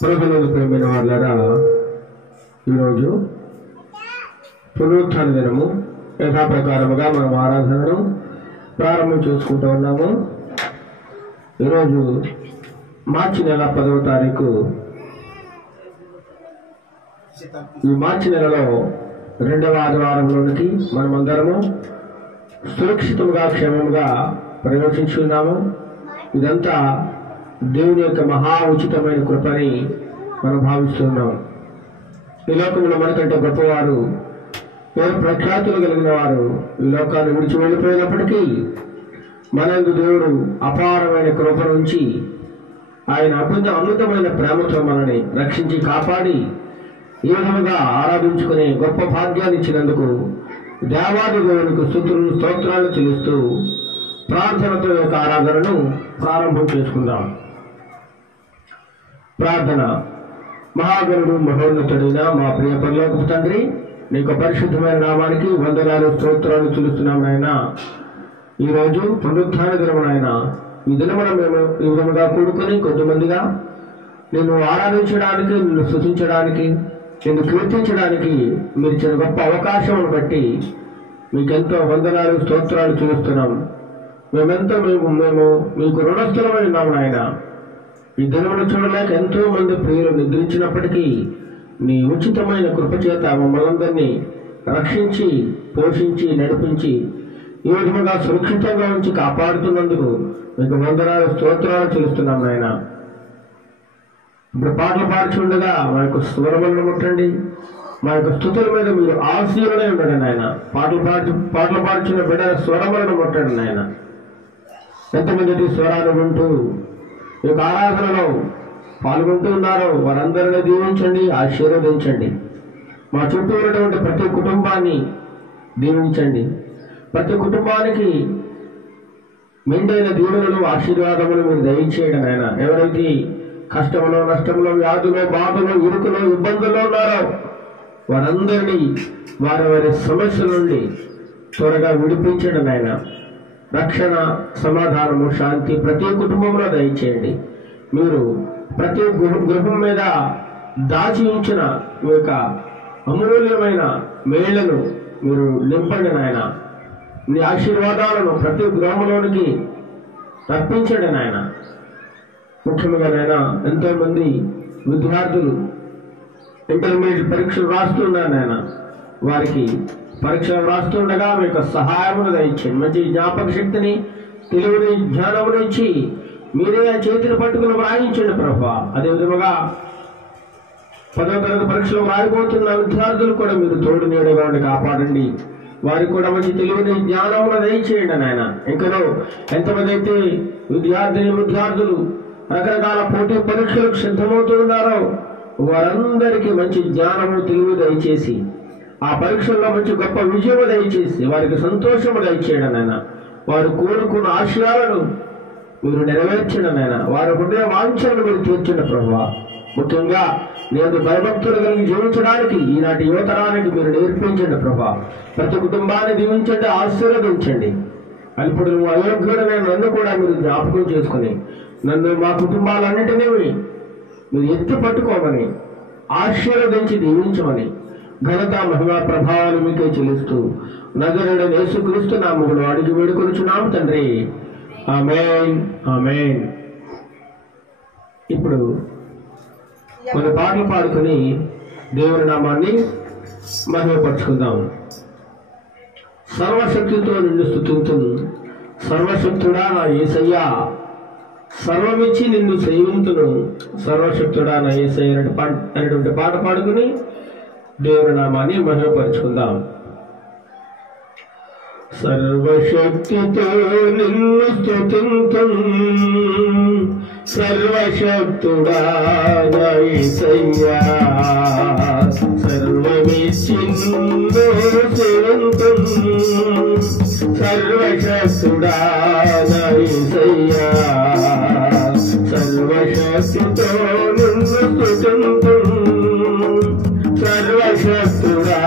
ప్రభువునందు ప్రియమైన వాళ్ళారా, ఈరోజు పునరుత్థాన దినము. యథాప్రకారముగా మనం ఆరాధనను ప్రారంభం చేసుకుంటూ ఉన్నాము. ఈరోజు మార్చి నెల 10వ తారీఖు. ఈ మార్చి నెలలో 2వ ఆదివారంలోనికి మనమందరము సురక్షితంగా క్షేమంగా ప్రవేశించున్నాము. ఇదంతా దేవుని యొక్క మహా ఉచితమైన కృపని మనం భావిస్తున్నాం. ఈ లోకంలో మనకంటే గొప్పవారు, ఎవరు ప్రఖ్యాతులు కలిగిన వారు ఈ లోకాన్ని విడిచి వెళ్ళిపోయినప్పటికీ మనందు దేవుడు అపారమైన కృప నుంచి ఆయన అమృతమైన ప్రేమతో మనల్ని రక్షించి కాపాడి ఈ విధముగా ఆరాధించుకునే గొప్ప భాగ్యాన్ని ఇచ్చినందుకు దేవాది దేవునికి స్తుతులు స్తోత్రాలు చెల్లిస్తూ ప్రార్థనతో యొక్క ఆరాధనను ప్రారంభం చేసుకుందాం. ప్రార్థన. మహాగణుడు మహోన్నతుడైన మా ప్రియ పరలోకపు తండ్రి, నీకు పరిశుద్ధమైన నామానికి వందనాలు స్తోత్రాలు చెల్లిస్తున్నాం నాయన. ఈరోజు పునరుత్థాన దినమునైనా ఈ దినమున మేము ఈ విధముగా కూడుకొని కొద్దిమందిగా నిన్ను ఆరాధించడానికి, నిన్ను స్తుతించడానికి, నిన్ను కీర్తించడానికి మీరు ఇచ్చిన గొప్ప అవకాశమును బట్టి మీకెంతో వందనాలు స్తోత్రాలు చెల్లిస్తున్నాం. మేము మీకు రుణస్థులమై ఉన్నాము నాయన. ఈ దినమును చూడలేక ఎంతో మంది ప్రియులు నిద్రించినప్పటికీ నీ ఉచితమైన కృపచేత మమ్మల్ందరినీ రక్షించి పోషించి నడిపించి ఈ విధముగా సురక్షితంగా ఉంచి కాపాడుతున్నందుకు మీకు వందనాలు స్తోత్రాలు చెల్లిస్తున్నాం నాయన. ఇప్పుడు పాటలు పాడుచుండగా మా యొక్క స్వరములను ముట్టండి, మా యొక్క స్తుతుల మీద మీరు ఆశీర్వదై ఉండండి నాయన. పాటలు పాడుచున్న బిడ్డల స్వరములను ముట్టండి నాయన. ఎంతమంది స్వరాలు వింటూ ఈ యొక్క ఆరాధనలో పాల్గొంటూ ఉన్నారో వారందరినీ దీవించండి, ఆశీర్వదించండి. మా చుట్టూ ఉన్నటువంటి ప్రతి కుటుంబాన్ని దీవించండి. ప్రతి కుటుంబానికి మెండైన దీవెనలు ఆశీర్వాదములు మీరు దయచేయండి నాయన. ఎవరైతే కష్టంలో, నష్టంలో, వ్యాధులో, బాధలో, ఇరుకులో, ఇబ్బందుల్లో ఉన్నారో వారందరినీ వారి వారి సమస్యల నుండి త్వరగా విడిపించండి నాయన. రక్షణ, సమాధానము, శాంతి ప్రతి కుటుంబంలో దయచేయండి. మీరు ప్రతి గృహం మీద దాచి ఉంచిన మీ యొక్క అమూల్యమైన మేళ్లను మీరు నింపండి నాయన. మీ ఆశీర్వాదాలను ప్రతి గృహంలోనికి రప్పించండి నాయన. ముఖ్యంగా నాయన ఎంతోమంది విద్యార్థులు ఇంటర్మీడియట్ పరీక్షలు రాస్తున్నారు నాయన. వారికి పరీక్షలు రాస్తుండగా మీ యొక్క సహాయమును దయచేయండి. మంచి జ్ఞాపక శక్తిని, తెలివిని, జ్ఞానమును ఇచ్చి మీరే ఆ చేతిని పట్టుకుని వ్రాయించండి ప్రభా. అదేవిధముగా 10వ తరగతి పరీక్షలు రాయిపోతున్న విద్యార్థులు కూడా మీరు తోడు నీడగా ఉండి కాపాడండి. వారికి కూడా మంచి తెలివిని, జ్ఞానమును దయచేయండి నాయన. ఇంకనో ఎంతమంది అయితే విద్యార్థులు రకరకాల పోటీ పరీక్షలకు సిద్ధమవుతున్నారో వారందరికీ మంచి జ్ఞానము, తెలివి దయచేసి ఆ పరీక్షల్లో మంచి గొప్ప విజయము దయచేసి వారికి సంతోషము దయచేయడం నాయన. వారు కోరుకున్న ఆశయాలను మీరు నెరవేర్చండి నాయన. వారి హృదయ వాంఛలను మీరు తీర్చండి ప్రభువా. ముఖ్యంగా నేను భయభక్తులు కలిగి జీవించడానికి ఈనాటి యువతరానికి మీరు నేర్పించండి ప్రభా. ప్రతి కుటుంబాన్ని దీవించండి, ఆశీర్వదించండి. ఇప్పుడు నువ్వు అయోగ్యుడైన నన్ను కూడా మీరు జ్ఞాపకం చేసుకుని నన్ను, మా కుటుంబాలన్నింటినీ మీరు ఎత్తి పట్టుకోమని, ఆశీర్వదించి దీవించమని ఘనత, మహిమ, ప్రభావాలు మీకే చెల్లిస్తూ నజరేయుడైన యేసుక్రీస్తు నామములో అడిగి వేడుకొనుచున్నాం తండ్రి. ఆమేన్, ఆమేన్. ఇప్పుడు కొన్ని పాటలు పాడుకొని దేవుని నామాన్ని మహిమపరుచుకుందాం. సర్వశక్తితో నిన్ను స్తుతింతును, సర్వశక్తుడా నా యేసయ్యా, సర్వమిచ్చి నిన్ను సేవింతును, సర్వశక్తుడా నా యేసయ్య అనేటువంటి పాట పాడుకుని దేవుని నామాన్ని మహిమపరుచుకుందాం. సర్వశక్తితో నిన్ను స్తుతింతును, సర్వశక్తుడా నా యేసయ్యా, సర్వమిచ్చి నిన్ను సేవింతును, సర్వశక్తుడా నా యేసయ్యా, సర్వశక్తితో నిన్ను స్తుతింతును, సర్వశక్తుడా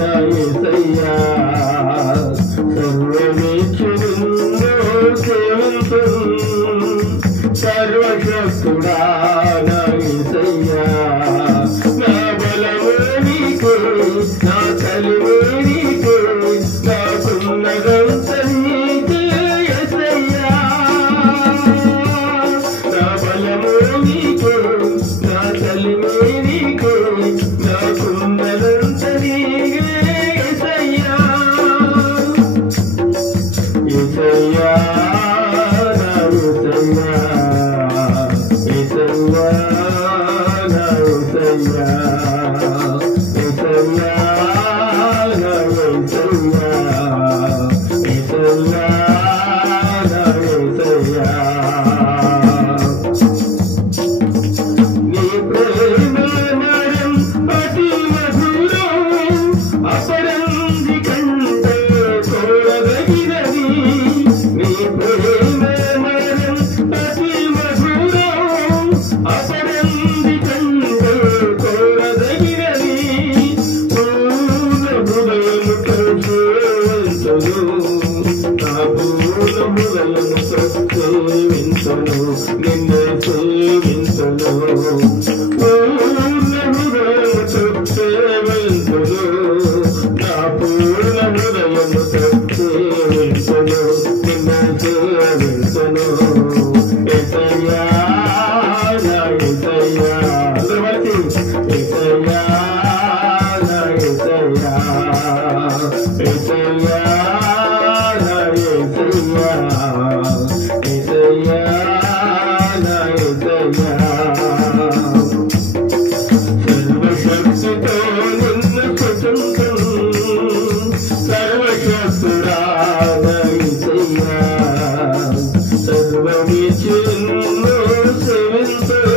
నా యేసయ్యా, సర్వమిచ్చి నిన్ను సేవింతును, సర్వశక్తుడా నా యేసయ్యా, ప్రేమే మరణం అతి మధురం అపరంది కంటే కోరదగినది పూర్ణ హృదయముతో సేవింతును నా పూర్ణ హృదయముతో సేవింతును నిన్నే సేవింతును పూర్ణ హృదయముతో సేవింతును నా పూర్ణ హృదయముతో సేవింతును నిన్నే సేవింతును యేసయ్యా నా యేసయ్యా అందరూ యేసయ్యా నా యేసయ్యా యేసయ్యా నా యేసయ్యా యేసయ్యా నా యేసయ్యా సర్వశక్తితో నిన్ను స్తుతింతుం సర్వశక్తుడా నా యేసయ్యా సర్వమిచ్చి నిన్ను సేవింతుం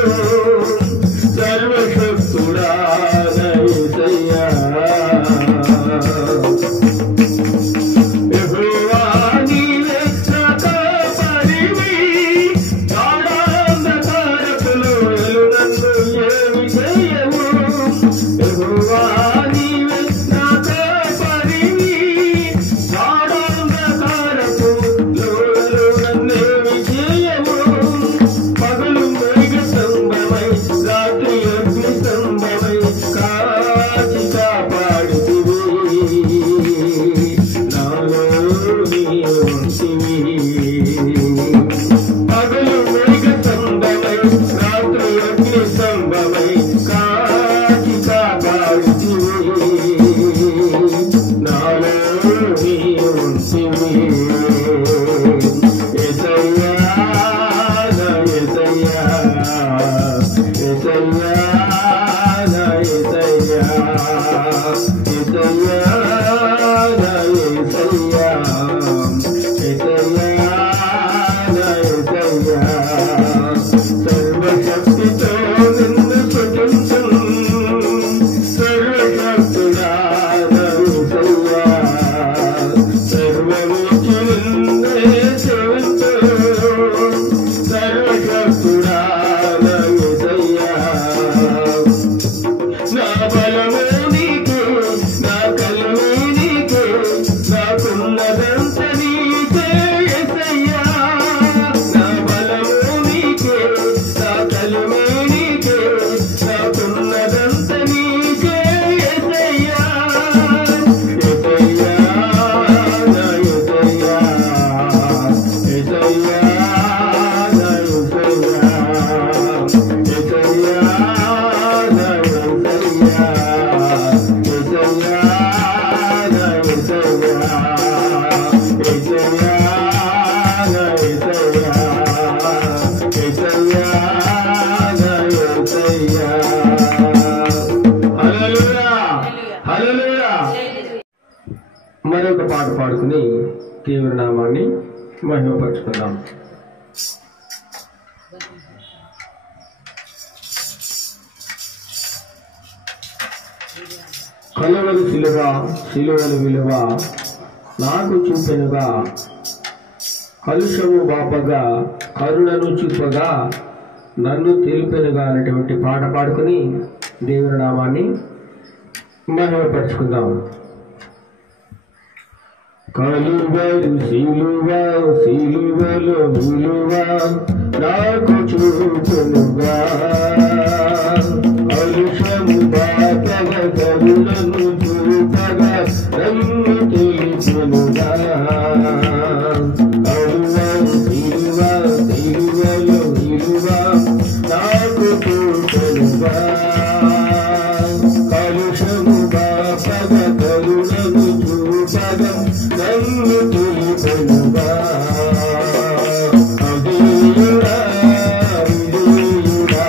సర్వశక్తుడా నా యేసయ్యా యెహోవా నీవే నా కాపరివి గాఢాంధకారపులో నన్ను ఏమి చేయవు యెహోవా నీవే నా కాపరివి గాఢాంధకారపులో నన్నేమి చేయవు పగలు మేఘ స్తంభమై రాత్రి అగ్ని స్తంభమై కాచి కాపాడితివి నాలో నీవు ఉంటివి పగలు మేఘ స్తంభమై రాత్రి అగ్ని స్తంభమై కాచి కాపాడితివి నాలో నీవు ఉంటివి యేసయ్యా నా యేసయ్యా యేసయ్యా నా యేసయ్యా యేసయ్యా నా యేసయ్యా యేసయ్యా నా యేసయ్యా సర్వశక్తితో నిన్ను స్తుతింతుం సర్వశక్తుడా నా యేసయ్యా సర్వమిచ్చి నిన్నే సేవింతుం సర్వశక్తుడా నా యేసయ్యా నా బలము నీకే నా కలము నీకే నాకున్నదంత నీకే యేసయ్యా నా బలము నీకే నా కలము నీకే నాకున్నదంత నీకే యేసయ్యా యేసయ్యా నా యేసయ్యా యేసయ్యా నా యేసయ్యా యేసయ్యా నా యేసయ్యా యేసయ్యా నా యేసయ్యా యేసయ్యా నా యేసయ్యా యేసయ్యా నా యేసయ్యా హల్లెలూయా హల్లెలూయా మరొక పాట పాడుకుని దేవుని నామాన్ని మహిమపరుచుకుందాం. కలువలు సిలువ సిలువలు విలువ నాకు చూపెనుగా కలుషము బాపగా కరుణను చూపగా నన్ను తెలిపెనుగా అనేటువంటి పాట పాడుకుని దేవుని నామాన్ని మహిమపరుచుకుందాం. కలువలు సిలువ సిలువలు విలువ నాకు చూపెనుగా కలుషము బాపగా కరుణను చూపగా నన్ను తెలిపెనుగా కలువలు సిలువ సిలువలు విలువ నాకు చూపెనుగా కలుషము బాపగా కరుణను చూపగా నన్ను తెలిపెనుగా అదేయుడా విజయుడా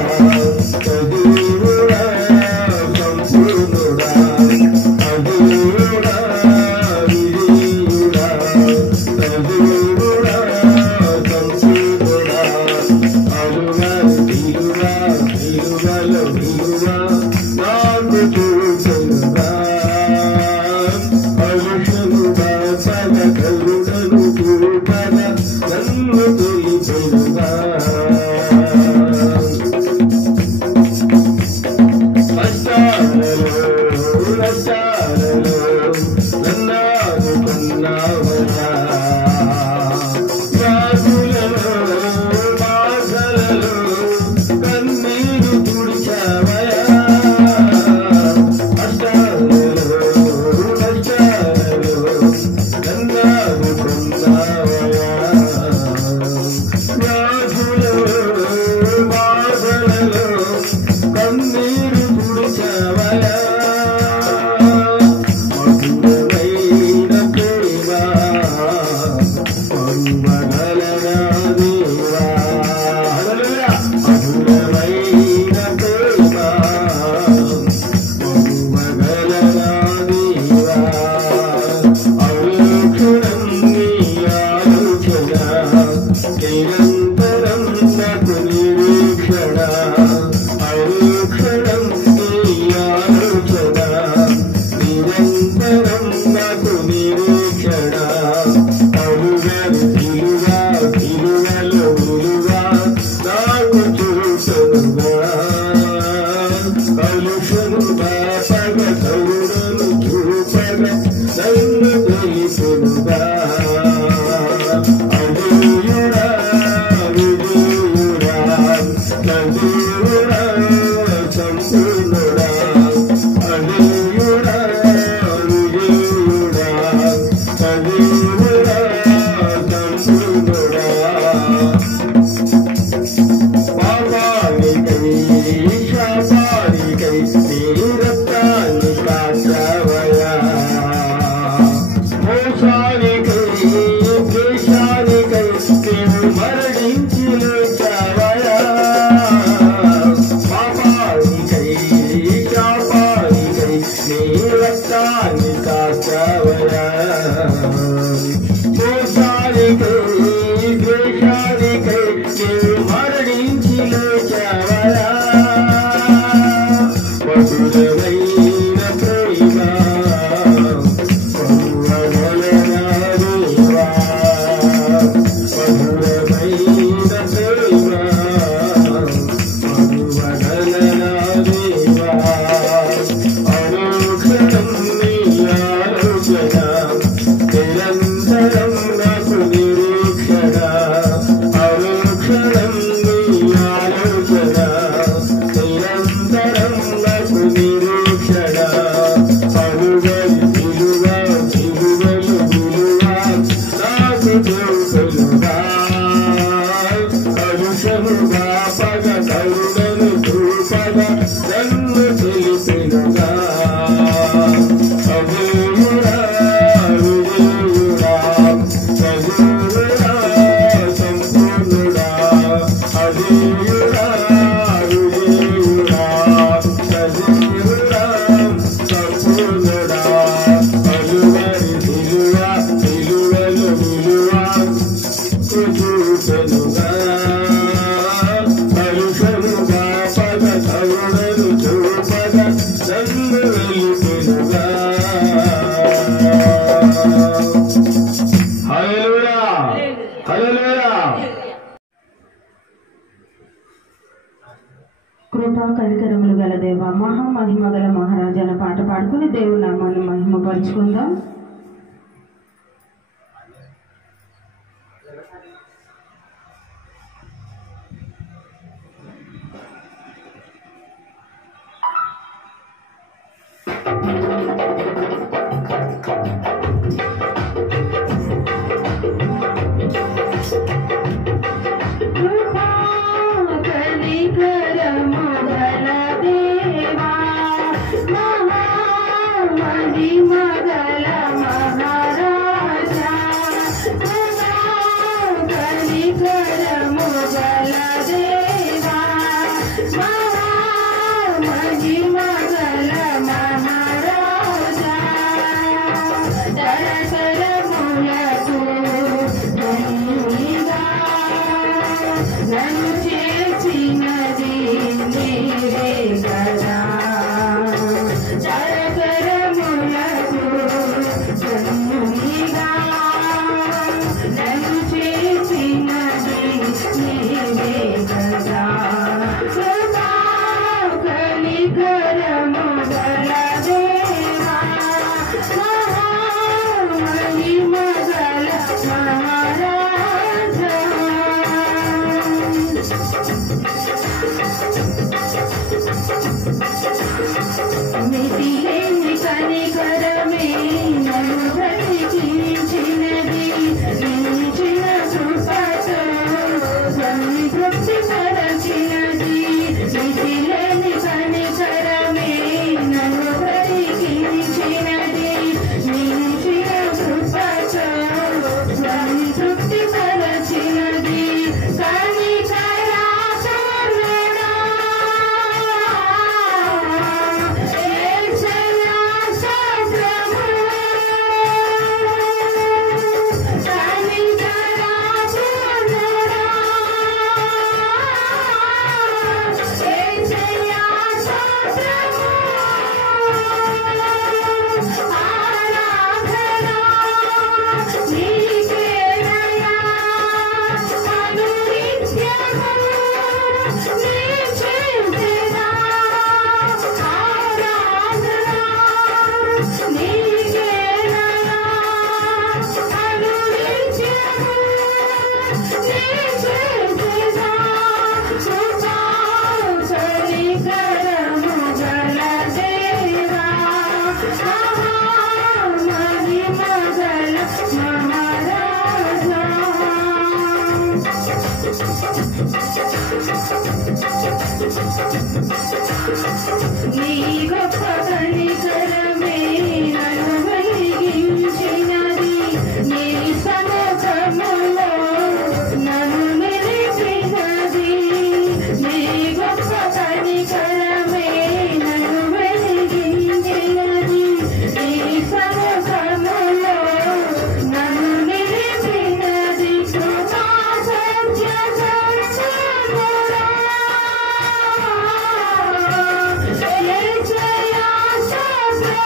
కృపా కనికరములు గల దేవ మహామహిమ గల మహారాజా అనే పాట పాడుకుని దేవుని నామాన్ని మహిమపరుచుకుందాం. Nanu నీ గొప్ప కనికరమే నన్ను వెలిగించినది, నీ సముఖములో నన్ను నిలిపినది. నీ గొప్ప కనికరమే నన్ను వెలిగించినది, నీ సముఖములో నన్ను నిలిపినది. కృపా సత్య సంపూర్ణుడా, యేసయ్యా స్తోత్రం.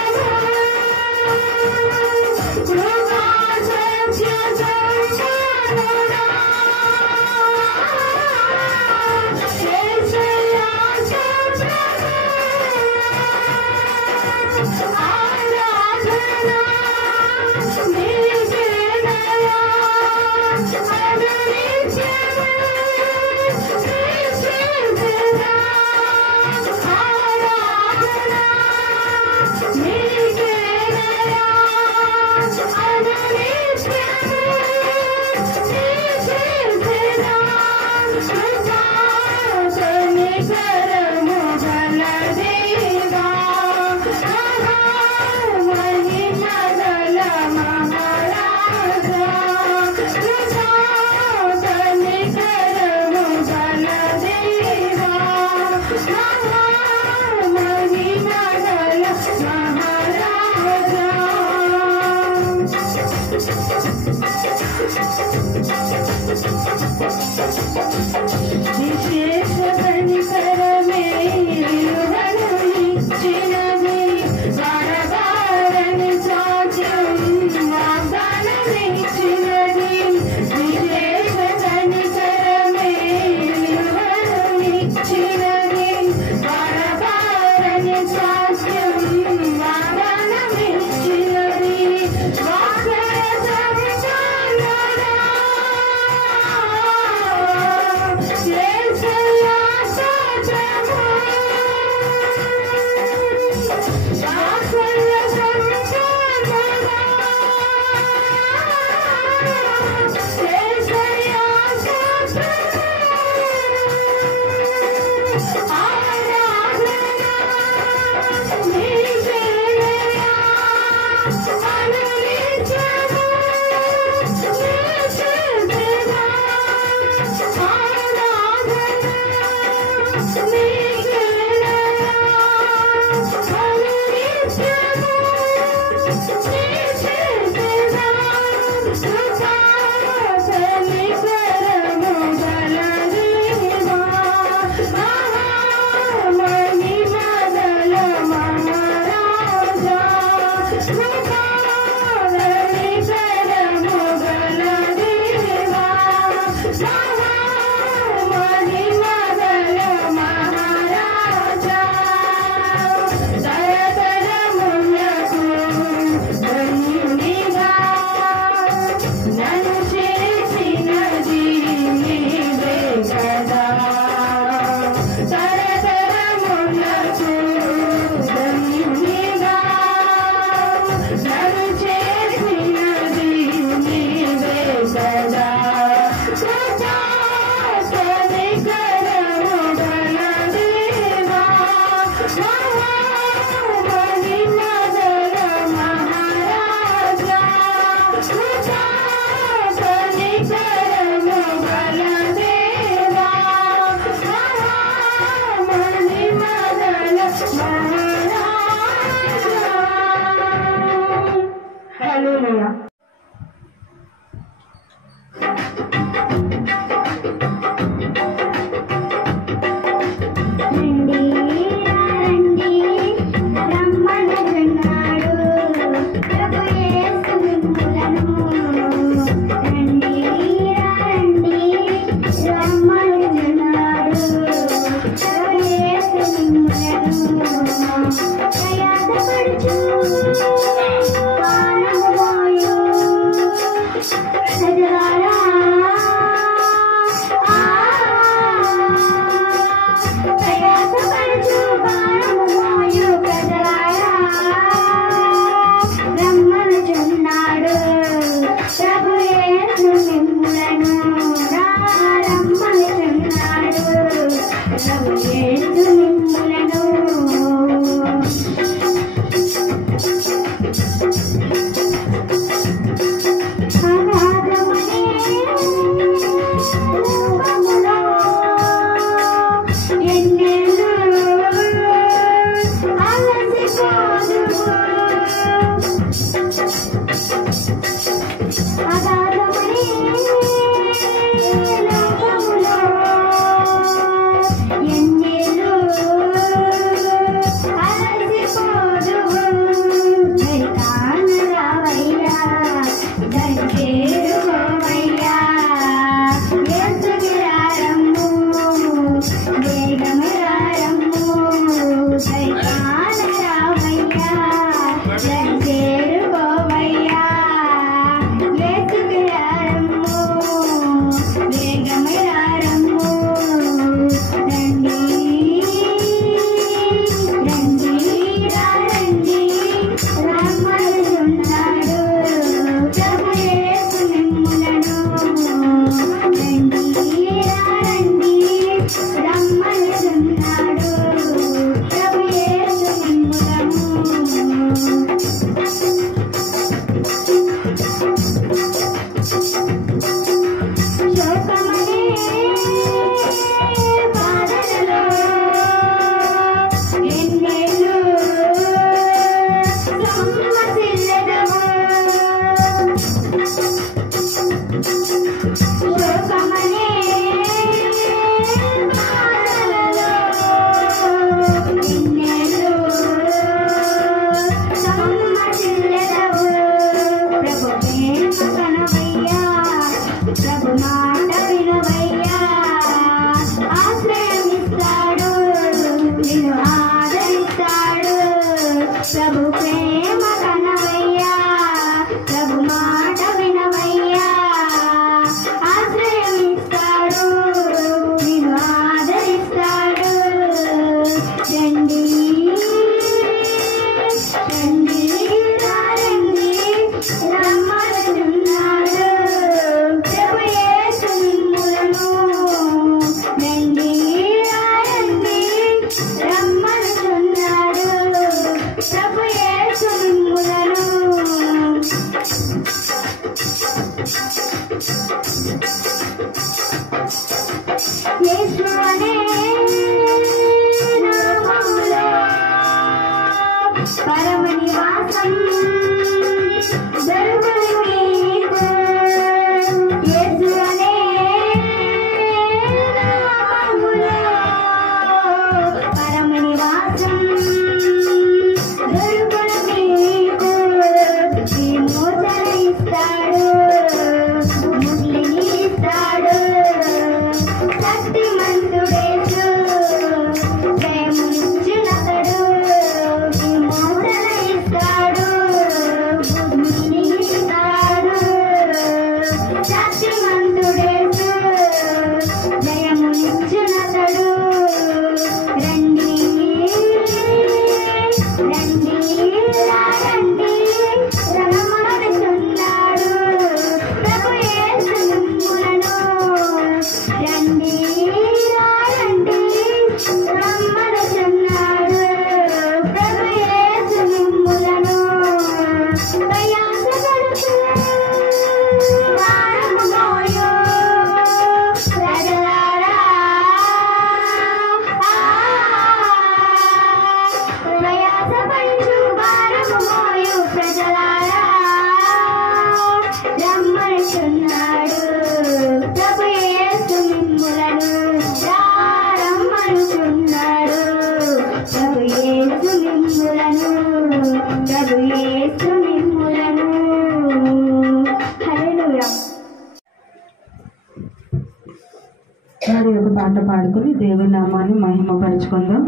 మరి ఒక పాట పాడుకుని దేవుని నామాన్ని మహిమపరుచుకుందాం.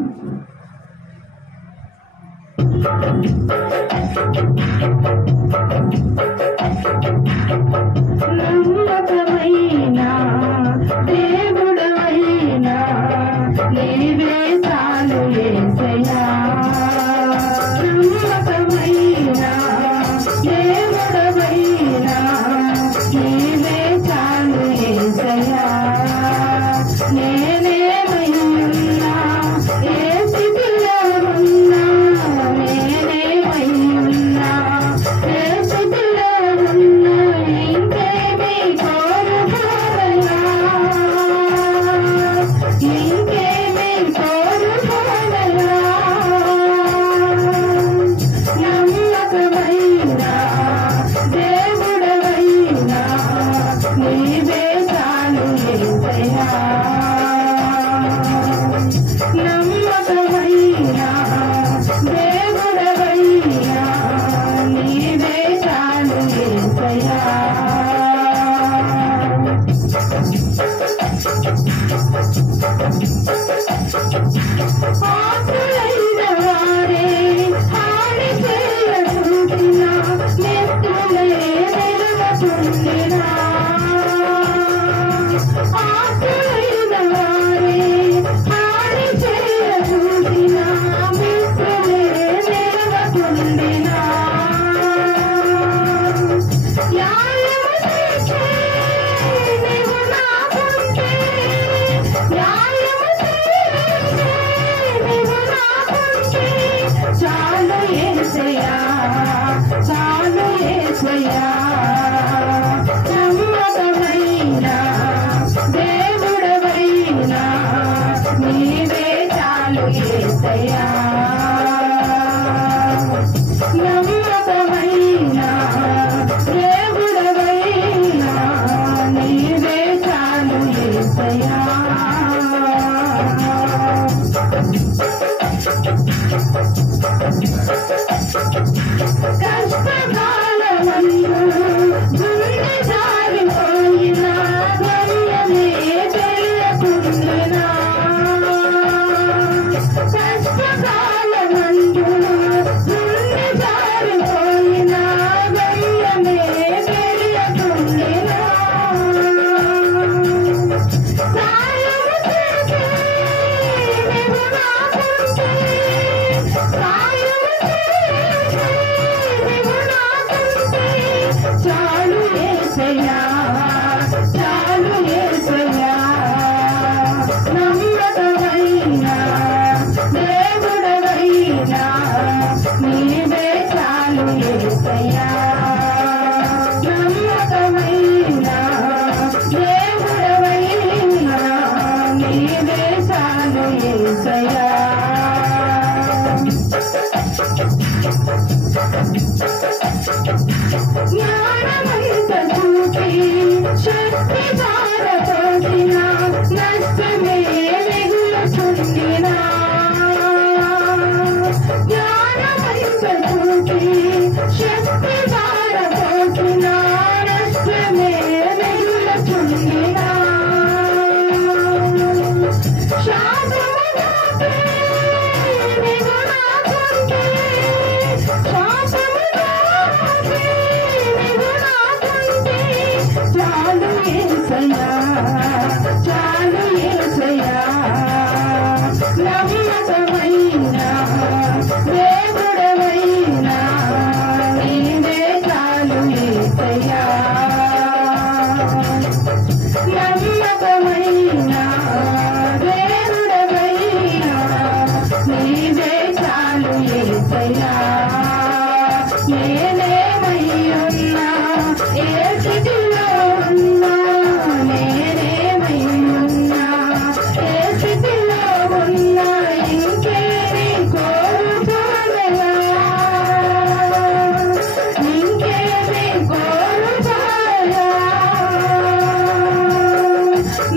నమ్మకమైన దేవుడవైనా నీవే చాలు యేసయ్యా. నమ్మకమైన దేవుడవైనా నీవే చాలు యేసయ్యా. నేనేమైనా ఏ స్థితిలో ఉన్నా, నేనేమైనా ఏ స్థితిలో ఉన్నా, ఇంకేమీ కోరుకోను. యేసయ్యా నమ్మకమైన దేవుడవైనా నీవే చాలు యేసయ్యా నమ్మకమైన దేవుడవైనా నీవే చాలు యేసయ్యా కష్టకాలమందు గుండె జారిపోయినా ధైర్యమే తెలియకుండినా కష్టకాలమందు గుండె జారిపోయినా ధైర్యమే తెలియకుండినా సాయము చేసే నీవు నాకుంటే చాలు యేసయ్యా చాలు యేసయ్యా నమ్మకమైన దేవుడవైనా నీవే చాలు యేసయ్యా నమ్మకమైన దేవుడవైనా నీవే చాలు యేసయ్యా జ్ఞానమంత చూపి శక్తి ధారపోసిన నష్టమే మిగులుచుండినా జ్ఞానమంత చూపి శక్తి ధారపోసిన నష్టమే మిగులుచుండినా శాపమునాకే నీవు నాకుంటే చాలు యేసయ్యా చాలు యేసయ్యా నమ్మకమైన దేవుడవైనా నీవే చాలు యేసయ్యా నమ్మకమైన దేవుడవైనా నీవే చాలు యేసయ్యా నేనేమయ్యున్నా ఏ స్థితిలో ఉన్నా నేనేమయ్యున్నా ఏ స్థితిలో ఉన్నా ఇంకేమి కోరుకోగలా ఇంకేమి కోరుకోగలా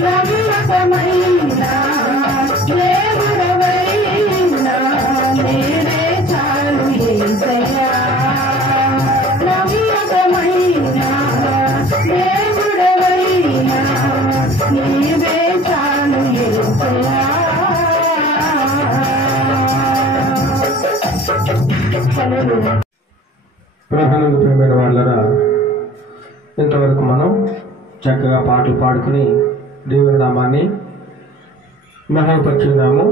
నమ్మకమైన దేవుడవైనా నేనే చాలు యేసయ్యా నమ్మకమైన దేవుడవైనా నీవే చాలు యేసయ్యా ప్రభువునందు ప్రియమైన వాళ్ళరా, ఇంతవరకు మనం చక్కగా పాటలు పాడుకుని దేవుని నామాన్ని మహిమపరుచున్నాము.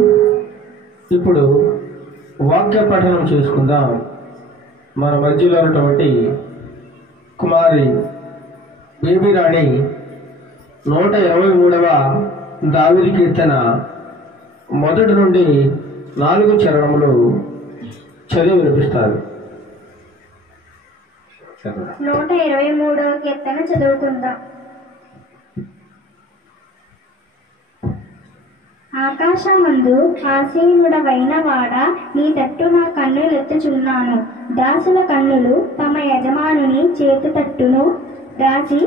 ఇప్పుడు వాక్య పఠనం చేసుకుందాం. మన మధ్యలో ఉన్నటువంటి కుమారి బేబీ రాణి 123వ దావీదు కీర్తన 1 నుండి 4 చరణములు చదివి వినిపిస్తారు. 123వ కీర్తన చదువుకుందాం. ఆకాశమందు ఆసీనుడవైన వాడా, నీ తట్టు నా కన్నులెత్తుచున్నాను. దాసుల కన్నులు తమ యజమానుని చేతి తట్టును దాసి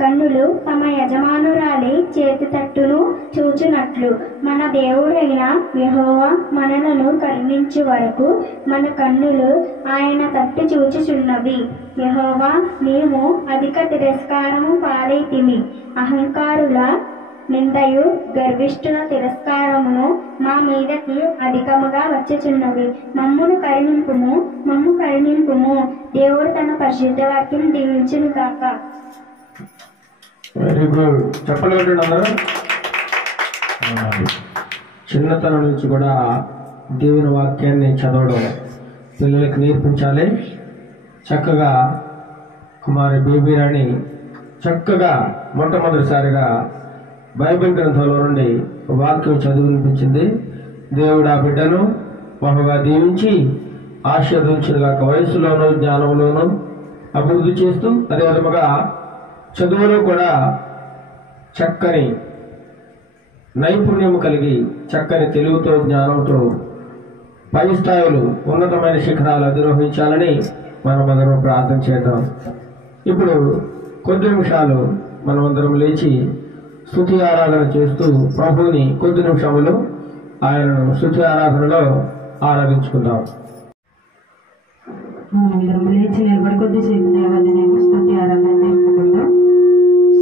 కన్నులు తమ యజమానురాలి చేతి తట్టును చూచునట్లు మన దేవుడైన యెహోవా మనలను కరుణించు వరకు మన కన్నులు ఆయన తట్టు చూచుచున్నవి. యెహోవా, నీవు అధిక తిరస్కారము పాలైతిమి. అహంకారుల నిందయు గర్విష్ఠుల తిరస్కారమును మా మీదకి అధికముగా వచ్చుచున్నవి. మమ్ము కరుణింపుము. దేవుడు తన పరిశుద్ధ వాక్యం దీవించును గాక. Very good. చెప్పలేదు అందరూ. చిన్నతనం నుంచి కూడా దేవుని వాక్యాన్ని చదవడం పిల్లలకి నేర్పించాలి. చక్కగా కుమారి బేబీ రాణి చక్కగా మొట్టమొదటిసారిగా బైబిల్ గ్రంథంలో నుండి వాక్యం చదివి వినిపించింది. దేవుడు ఆ బిడ్డను బహుగా దీవించి ఆశీర్వదించుగాక. వయసులోను జ్ఞానంలోను అభివృద్ధి చేస్తూ అదేవిధముగా చదువులో కూడా చక్కని నైపుణ్యం కలిగి చక్కని తెలివితో జ్ఞానంతో పై స్థాయిలు ఉన్నతమైన శిఖరాలు అధిరోహించాలని మనమందరం ప్రార్థన చేద్దాం. ఇప్పుడు కొద్ది నిమిషాలు మనమందరం లేచి స్తుతి ఆరాధన చేస్తూ ప్రభువుని కొద్ది నిమిషములు ఆయనను స్తుతి ఆరాధనలో ఆరాధించుకుందాం. మనందరం లేచి నిలబడి కొద్దిసేపు దేవాలయం స్తుతి ఆరాధన చేసుకుందాం.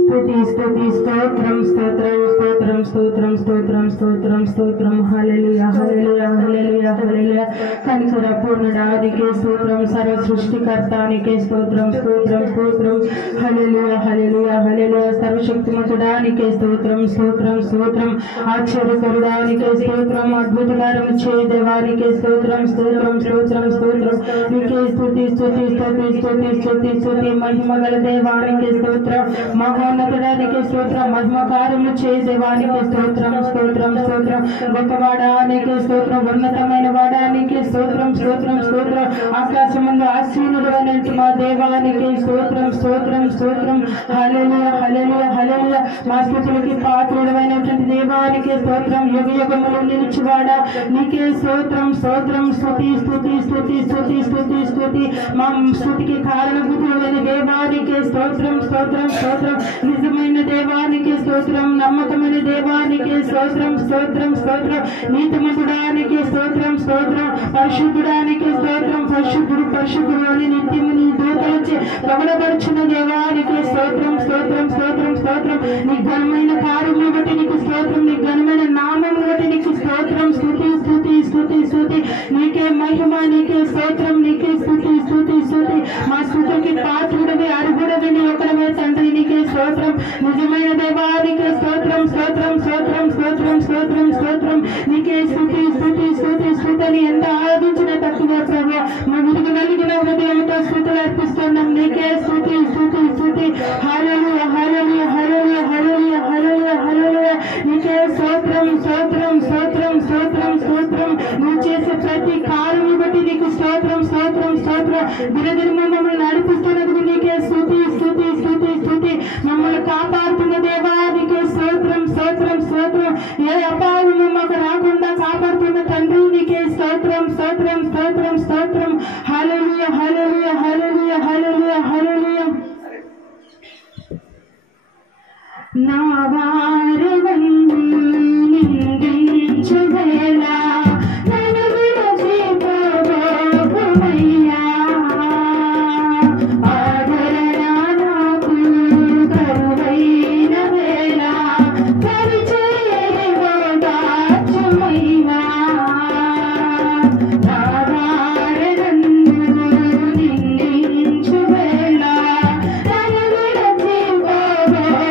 స్తుతి స్తుతి స్తోత్రం స్తోత్రం స్తోత్రం స్తోత్రం స్తోత్రం స్తోత్రం స్తోత్రం హల్లెలూయా హల్లెలూయా హల్లెలూయా హల్లెలూయా కనికర పూర్ణుడానికే స్తోత్రం సర్వ సృష్టికర్తానికే స్తోత్రం స్తోత్రం స్తోత్రం హల్లెలూయా హల్లెలూయా హల్లెలూయా సర్వశక్తిమంతుడానికే స్తోత్రం స్తోత్రం స్తోత్రం ఆశ్చర్యకరుడానికే స్తోత్రం అద్భుతకారం చేయదేవానికే స్తోత్రం స్తోత్రం స్తోత్రం స్తోత్రం నీకే స్తుతి స్తుతి స్తుతి స్తుతి స్తుతి స్తుతి మహిమగల దేవానికి స్తోత్రం మహోన్నతుడానికి స్తోత్రం మహిమకారము చేసేవానికి స్తోత్రం స్తోత్రం స్తోత్రం గొప్పవాడానికి స్తోత్రం ఉన్నతమైన వాడానికి స్తోత్రం స్తోత్రం స్తోత్రం ఆకాశమందు ఆశీనుడైనటువంటి మా దేవానికి స్తోత్రం స్తోత్రం స్తోత్రం హల్లెలూయా హల్లెలూయా హల్లెలూయా మా స్తుతులకి పాత్రుడైనటువంటి దేవానికి స్తోత్రం యుగ యుగములు నిలిచివాడా నీకే స్తోత్రం స్తోత్రం స్తుతి స్తుతి స్తుతి స్తుతి స్తుతి స్తుతి మా స్తుతికి కారణభూతుడైన దేవానికి స్తోత్రం స్తోత్రం స్తోత్రం నిజమైన దేవానికి స్తోత్రం నమ్మకమైన దేవానికి స్తోత్రం స్తోత్రం స్తోత్రం నీతిమంతుడానికి స్తోత్రం స్తోత్రం పరిశుద్ధుడానికి స్తోత్రం పరిశుద్ధుడు పరిశుద్ధుడు అని నిత్యము నీ దూతలచే ప్రబలపరుచున్న దేవానికి స్తోత్రం స్తోత్రం స్తోత్రం స్తోత్రం నీ ఘనమైన కార్యములు బట్టి నీకు స్తోత్రం నీ ఘనమైన నామములు బట్టి నీకు స్తోత్రం స్తుతి స్తుతి స్తుతి స్తుతి నీకే మహిమ నీకే స్తోత్రం నీకే స్తుతి స్తుతి స్తుతి మా స్తుతికి పాత్రుడివి అర్హుడివి నీ ఒకడమే తండ్రి నీకే స్తోత్రం నిజమైన దేవానికి స్తోత్రం స్తోత్రం స్తోత్రం స్తోత్రం స్తోత్రం స్తోత్రం నీకే స్తుతి స్తుతి స్తుతి స్తుతిని ఎంత ఆరాధించిన తక్కువ ప్రభు మా ముదుగు నలిగిన హృదయంతో స్తుతులు అర్పిస్తున్నాం నీకే స్తుతి స్తుతి స్తుతి హల్లెలూయా హల్లెలూయా హల్లెలూయా హల్లెలూయా హల్లెలూయా హల్లెలూయా నీకే స్తోత్రం స్తోత్రం స్తోత్రం స్తోత్రం స్తోత్రం నువ్వు చేసే ప్రతి కార్యము బట్టి నీకు స్తోత్రం స్తోత్రం స్తోత్రం దినదిన మమ్మల్ని నడిపిస్తున్నందుకు నీకే స్తుతి స్తుతి స్తుతి స్తుతి మమ్మల్ని కాపాడుతున్న దేవానికి స్తోత్రం స్తోత్రం స్తోత్రం ఏ అపాయము మాకు రాకుండా కాపాడుతున్న తండ్రి నీకే స్తోత్రం స్తోత్రం స్తోత్రం స్తోత్రం హల్లెలూయా హల్లెలూయా హల్లెలూయా హల్లెలూయా హల్లెలూయా నా వారవన్ను నిందించువేళ నన్ను విడిచిపోబోకుమయ్యా ఆదరణ నాకు కరువైన వేళ పరిచర్యని ఓదార్చుమయ్యా నా వారవన్ను నిందించువేళ నన్ను విడిచిపోబోకుమయ్యా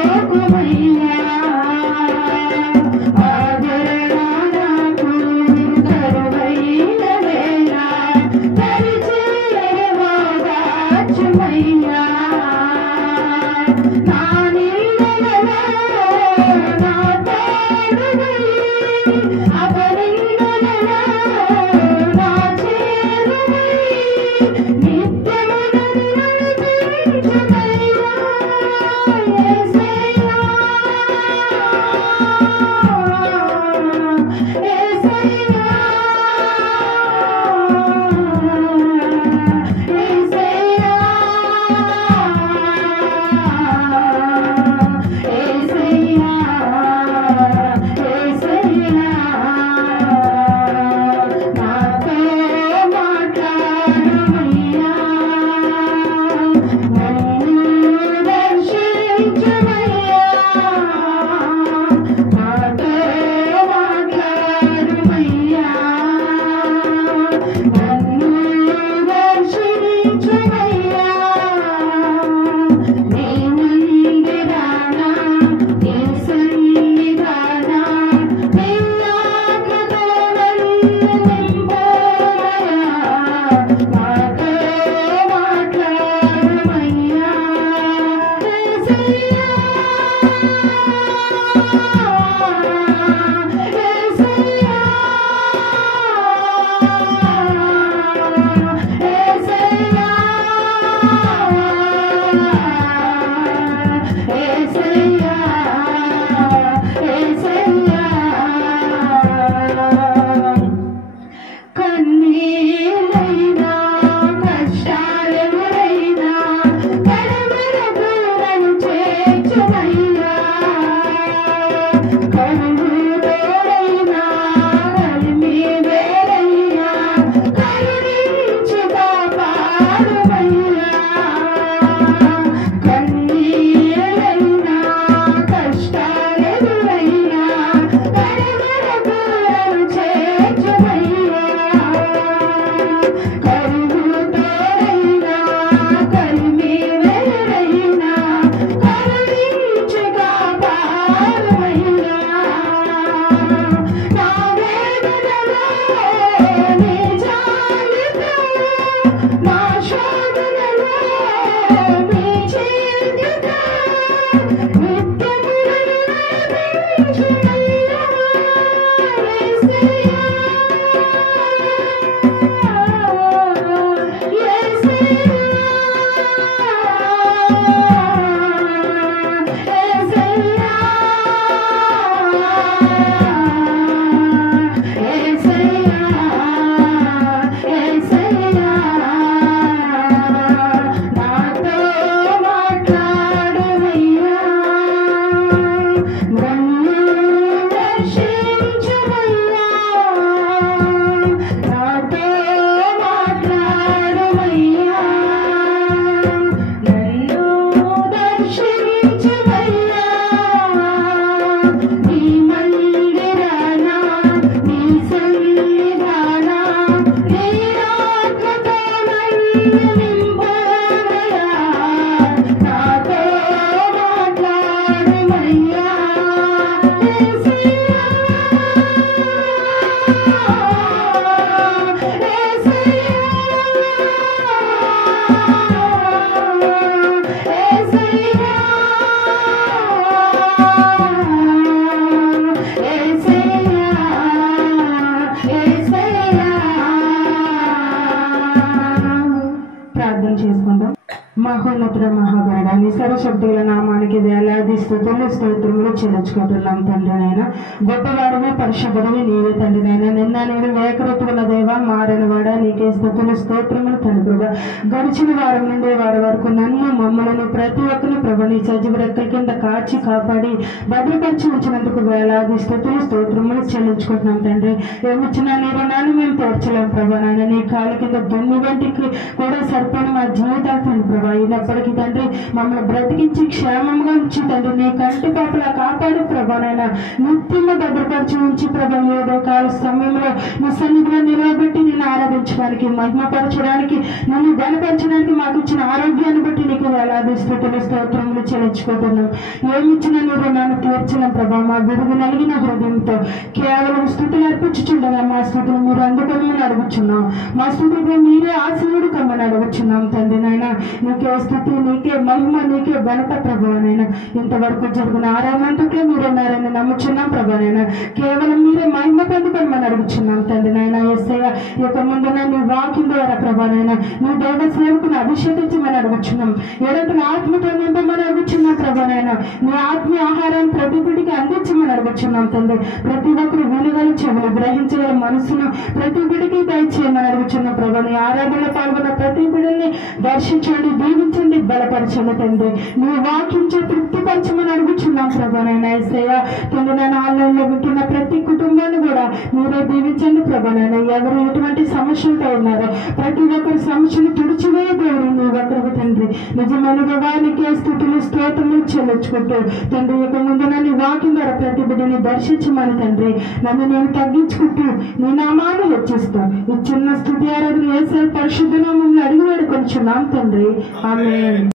మహోన్నతుడ మహాగణ నీ సర్వశక్తుల నామానికి వేలాది స్తుతులు స్తోత్రములు చెల్లించుకుంటున్నాం తండ్రి నాయన. గొప్పవాడమే పరిశుద్ధుడమే నీవే తండ్రి నాయన. నిన్న నేను ఏకరూపమున్న దేవ మారని వాడ నీకే స్తుతులు స్తోత్రములు తండ్రిగా. గడిచిన వారం నుండి వారి వరకు నన్ను మమ్మలను ప్రతి ఒక్కరిని ప్రభు నీ సజీవ రెక్కల కింద కాచి కాపాడి భద్రపరిచి ఉంచినందుకు వేలాది స్తుతులు స్తోత్రములు చెల్లించుకుంటున్నాం తండ్రి. ఏమిచ్చిన నీ రుణాన్ని మేము తీర్చలేం ప్రభా నాయన. నీ కాళ్ళ కింద దుమ్ము వంటికి కూడా సరిపడి మా జీవితాలు తండ్రి ప్రభా. అయినప్పటికీ తండ్రి మమ్మల్ని బ్రతికించి క్షేమంగా ఉంచి తండ్రి నీ కంటి పాపలా కాపాడు ప్రభానైనా. నిత్యంగా భద్రపరిచి ఉంచి ప్రభా ఏదో కాల సమయంలో నీ సన్నిధిలో నిలబెట్టి నేను ఆరాధించడానికి మహిమపరచడానికి నన్ను బలపరచడానికి మాకు ఇచ్చిన ఆరోగ్యాన్ని బట్టి నీకు వేలాది స్తుతులు స్తోత్రములు చెల్లించుకుంటున్నాం. ఏమిచ్చిన నీరు నన్ను తీర్చిన ప్రభా మా విడుగు నలిగిన హృదయంతో కేవలం స్థుతులు అర్పించుచుండగా మా స్థుతులు మీరు అందుకోమని అడుగుచున్నాం. మా స్థుతులపై మీరే ఆశీనుడు కమ్మని అడుగుచున్నాం తండ్రి నాయన. నీకే స్థుతి నీకే మహిమ నీకే ఘనత ప్రభువనైనా. ఇంతవరకు జరిగిన ఆరాధనకే మీరున్నారని నమ్ముచున్నాం ప్రభువనైనా. కేవలం మీరే మహిమ పొందుకోమని అడుగుచున్నాం తండ్రి నాయన. యేసయ్య ఇక ముందున నీ వాక్యం ద్వారా ప్రభువనైనా నీ దైవ సేవకుని అభిషేకించమని అడుగుచున్నాం. ఎడతని ఆత్మతో నింపమని అడుగుచున్నాం ప్రభువనైనా. నీ ఆత్మీయ ఆహారాన్ని ప్రతి బిడ్డకి అందించమని అడుగుచున్నాం తండ్రి. ప్రతి ఒక్కరు విలుగల చెవులు గ్రహించగల మనసును ప్రతి బిడ్డకి దయచేయమని అడుగుచున్నాం ప్రభు. నీ ఆరాధనలో పాల్గొన్న ప్రతి బిడ్డల్ని దర్శించండి, దీవించండి, బలపరచండి తండ్రి. నీ వాక్యంతో తృప్తిపరచమని అడుగుచున్నాం ప్రభానైనా. యేసయ్య తండ్రి నేను ఆన్లైన్లో వింటున్న ప్రతి కుటుంబాన్ని కూడా మీరే దీవించండి ప్రభానైనా. ఎవరు ఎటువంటి సమస్యలతో ఉన్నారో ప్రతి ఒక్కరి సమస్యలు తుడిచివేయ దేవుడు నీ ఒక్కరికి తండ్రి. నిజమైన వివాహానికి స్థుతులు స్తోత్రములు చెల్లించుకుంటూ తండ్రి ఇక ముందు నీ వాక్యం ద్వారా ప్రతి బిడ్డని దర్శించమని తండ్రి నన్ను నేను తగ్గించుకుంటూ నీ నామాన్ని హెచ్చిస్తూ ఈ చిన్న స్థుతి ఆరాధన యేసయ్య పరిశుద్ధ నామములో అడిగి వేడుకొంచున్నాం తండ్రి. ఆమేన్.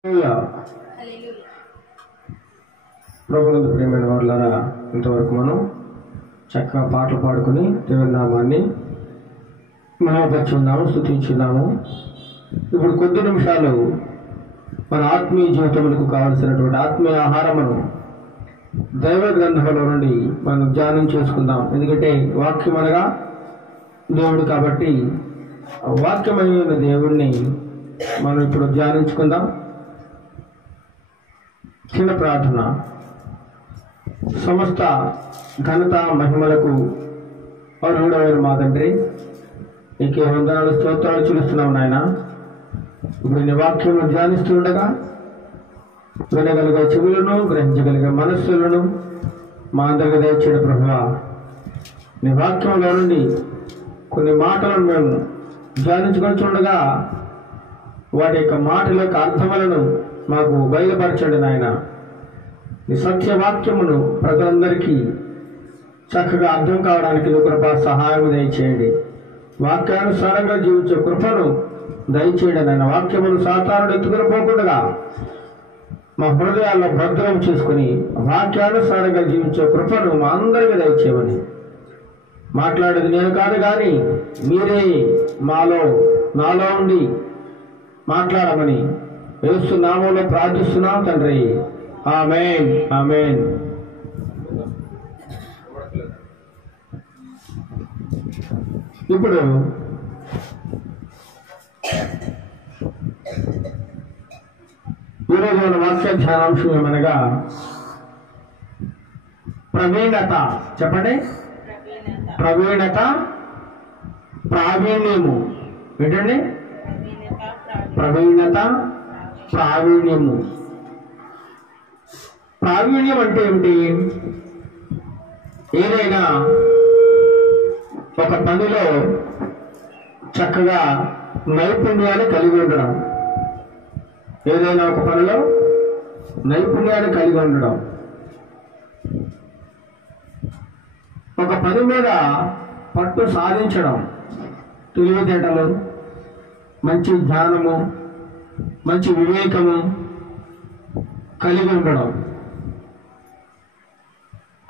ప్రభునందు ప్రియమైన వారులారా, ఇంతవరకు మనం చక్కగా పాటలు పాడుకుని దేవుని నామాన్ని మహిమపరుచున్నాము, స్తుతించున్నాము. ఇప్పుడు కొద్ది నిమిషాలు మన ఆత్మీయ జీవితములకు కావలసినటువంటి ఆత్మీయ ఆహారమును దైవ గ్రంథంలో నుండి మనం ధ్యానం చేసుకుందాం. ఎందుకంటే వాక్యం అనగా దేవుడు కాబట్టి వాక్యమైన దేవుణ్ణి మనం ఇప్పుడు ధ్యానించుకుందాం. చిన్న ప్రార్థన. సమస్త ఘనత మహిమలకు అర్హుడైన మా తండ్రి, నీకే వందనాలు స్తోత్రాలు చెల్లిస్తున్నాం నాయన. ఇప్పుడు నీ వాక్యం ధ్యానిస్తుండగా వినగలిగే చెవులను గ్రహించగలిగే మనస్సులను మా అందరికీ దయచేయడం ప్రభువా. నీ వాక్యంలో నుండి కొన్ని మాటలను మేము ధ్యానించుకొని చూడగా వాటి యొక్క మాటల యొక్క అర్థములను మాకు బయలుపరచండి నాయన. ఈ సత్యవాక్యమును ప్రజలందరికీ చక్కగా అర్థం కావడానికి కృప సహాయం దయచేయండి. వాక్యానుసారంగా జీవించే కృపను దయచేయండి నాయన. వాక్యమును సాతానుడు ఎత్తుకుని పోకుండా మా హృదయాల్లో భద్రం చేసుకుని వాక్యానుసారంగా జీవించే కృపను మా అందరికీ దయచేయమని మాట్లాడేది నేను కాదు కానీ మీరే నాలో ఉండి మాట్లాడమని యేసు నామములో ప్రార్థిస్తున్నాం తండ్రి. ఆమేన్, ఆమేన్. ఇప్పుడు ఈరోజు మన వాక్య ధ్యానాంశం ఏమనగా ప్రవీణత. చెప్పండి, ప్రవీణత, ప్రావీణ్యము. ఏంటండి? ప్రవీణత, ప్రావీణ్యము. ప్రావీణ్యం అంటే ఏమిటి? ఏదైనా ఒక పనిలో చక్కగా నైపుణ్యాన్ని కలిగి ఉండడం. ఏదైనా ఒక పనిలో నైపుణ్యాన్ని కలిగి ఉండడం. ఒక పని మీద పట్టు సాధించడం. తెలివితేటలు, మంచి జ్ఞానము, మంచి వివేకము కలిగి ఉండడం.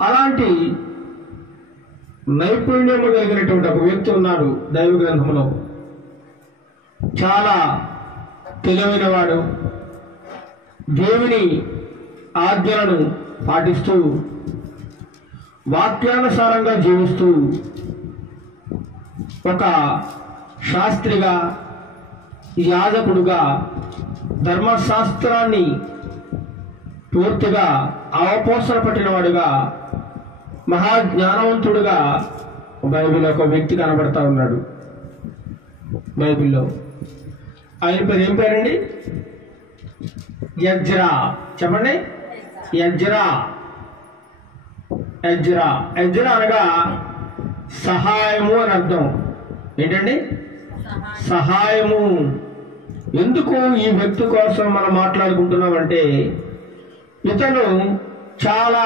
అలాంటి నైపుణ్యము కలిగినటువంటి ఒక వ్యక్తి ఉన్నాడు దైవ గ్రంథంలో. చాలా తెలివైన వాడు, దేవుని ఆజ్ఞలను పాటిస్తూ వాక్యానుసారంగా జీవిస్తూ ఒక శాస్త్రిగా, యాజకుడుగా, ధర్మశాస్త్రాన్ని పూర్తిగా అవపోసన పట్టినవాడుగా, మహాజ్ఞానవంతుడుగా బైబిల్లో ఒక వ్యక్తి కనబడతా ఉన్నాడు. బైబిల్లో ఆయన పేరు ఏం పేరండి? ఎజ్రా. చెప్పండి, ఎజ్రా. ఎజ్రా. ఎజ్రా అనగా సహాయము అని అర్థం. ఏంటండి? సహాయము. ఎందుకు ఈ వ్యక్తి కోసం మనం మాట్లాడుకుంటున్నామంటే, ఇతను చాలా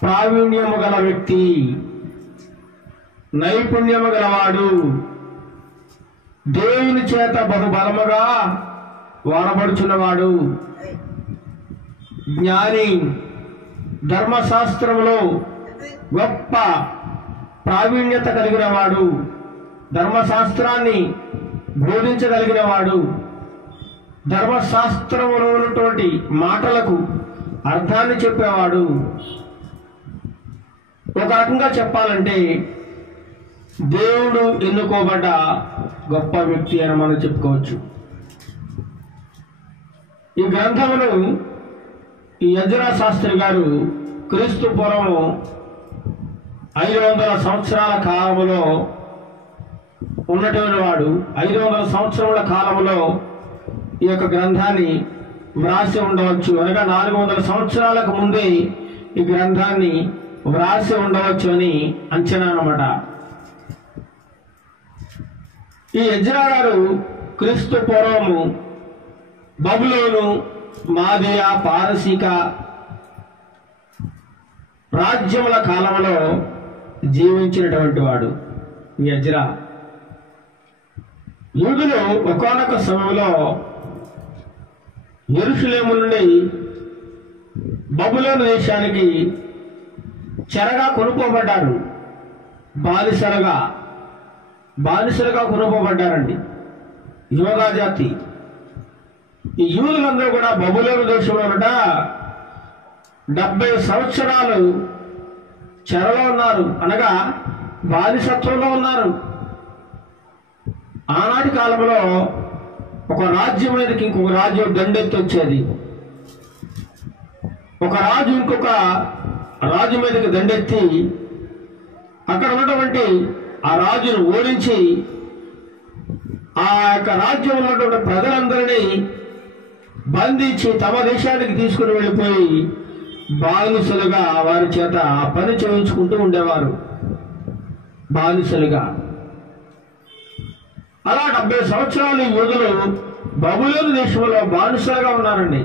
ప్రావీణ్యము గల వ్యక్తి, నైపుణ్యము గలవాడు, దేవుని చేత బహుబలముగా వాడబడుచున్నవాడు, జ్ఞాని, ధర్మశాస్త్రములో గొప్ప ప్రావీణ్యత కలిగిన వాడు, ధర్మశాస్త్రాన్ని బోధించగలిగిన వాడు, ధర్మశాస్త్రములో ఉన్నటువంటి మాటలకు అర్థాన్ని చెప్పేవాడు. ఒక రకంగా చెప్పాలంటే దేవుడు ఎన్నుకోబడ్డ గొప్ప వ్యక్తి అని మనం చెప్పుకోవచ్చు. ఈ గ్రంథమును ఈ ఎజ్రా శాస్త్రి గారు క్రీస్తు పూర్వము 500 సంవత్సరాల కాలములో ఉన్నటువంటి వాడు. 500 సంవత్సరముల కాలంలో ఈ యొక్క గ్రంథాన్ని వ్రాసి ఉండవచ్చు. అనగా 400 సంవత్సరాలకు ముందే ఈ గ్రంథాన్ని వ్రాసి ఉండవచ్చు అని అంచనా అన్నమాట. ఈ ఎజ్రా గారు క్రీస్తు పూర్వము బబులోను, మాదియ, పారసీక రాజ్యముల కాలంలో జీవించినటువంటి వాడు ఈ ఎజ్రా. యూదులు ఒకానొక సమయంలో యెరూషలేము నుండి బబులోను దేశానికి చెరగా కొనుక్కోబడ్డారు. బానిసలుగా కొనుక్కోబడ్డారండి యోధా జాతి. ఈ యూదులందరూ కూడా బబులోను దేశంలోనట 70 సంవత్సరాలు చెరలో ఉన్నారు. అనగా బానిసత్వంలో ఉన్నారు. ఆనాటి కాలంలో ఒక రాజ్యం మీదకి ఇంకొక రాజ్యం దండెత్తి వచ్చేది. ఒక రాజు ఇంకొక రాజు మీదకి దండెత్తి అక్కడ ఉన్నటువంటి ఆ రాజును ఓడించి ఆ యొక్క రాజ్యంలో ఉన్నటువంటి ప్రజలందరినీ బంధించి తమ దేశానికి తీసుకుని వెళ్ళిపోయి బానిసలుగా వారి చేత పని చేయించుకుంటూ ఉండేవారు. బానిసలుగా అలా 70 సంవత్సరాలు యూదులు బబులోను దేశంలో బానిసలుగా ఉన్నారండి.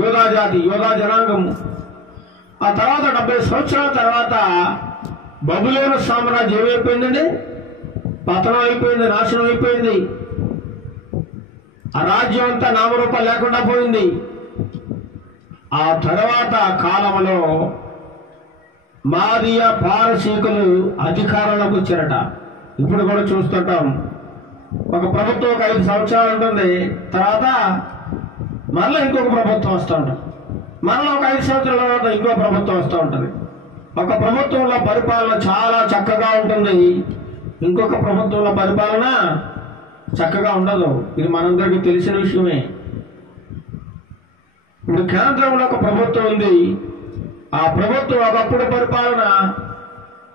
యోధా జాతి, యోధా జనాంగము. ఆ తర్వాత 70 సంవత్సరాల తర్వాత బబులోను సామ్రాజ్యం ఏమైపోయిందండి? పతనం అయిపోయింది, నాశనం అయిపోయింది. ఆ రాజ్యం అంతా నామరూపాలు లేకుండా పోయింది. ఆ తర్వాత కాలంలో మాదియ, పారసీకులు అధికారంలోకి వచ్చారట. ఇప్పుడు కూడా చూస్తుంటాం. ఒక ప్రభుత్వం ఒక 5 సంవత్సరాలు ఉంటుంది, తర్వాత మరలా ఇంకొక ప్రభుత్వం వస్తూ ఉంటుంది, మరలా ఒక 5 సంవత్సరాల తర్వాత ఇంకో ప్రభుత్వం వస్తూ ఉంటుంది. ఒక ప్రభుత్వంలో పరిపాలన చాలా చక్కగా ఉంటుంది, ఇంకొక ప్రభుత్వంలో పరిపాలన చక్కగా ఉండదు. ఇది మనందరికీ తెలిసిన విషయమే. ఇప్పుడు కేంద్రంలో ఒక ప్రభుత్వం ఉంది. ఆ ప్రభుత్వం ఒకప్పుడు పరిపాలన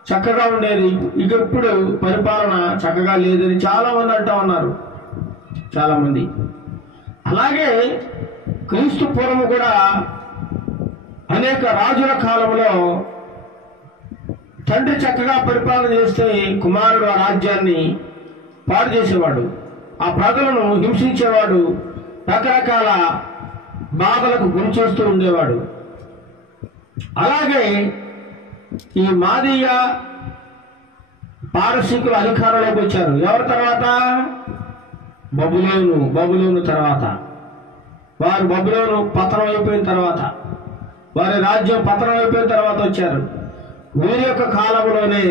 చక్కగా ఉండేది, ఇక ఇప్పుడు పరిపాలన చక్కగా లేదని చాలా మంది అంటా ఉన్నారు. చాలా మంది అలాగే క్రీస్తు పూర్వము కూడా అనేక రాజుల కాలంలో తండ్రి చక్కగా పరిపాలన చేస్తే కుమారుడు ఆ రాజ్యాన్ని పాడు చేసేవాడు, ఆ ప్రజలను హింసించేవాడు, రకరకాల బాధలకు గురి చేస్తూ ఉండేవాడు. అలాగే ఈ మాదీయ పారసీకులు అధికారంలోకి వచ్చారు. ఎవరి తర్వాత? బబులోను తర్వాత. వారు బబులోను పతనం అయిపోయిన తర్వాత, వారి రాజ్యం పతనం అయిపోయిన తర్వాత వచ్చారు. వీరి యొక్క కాలంలోనే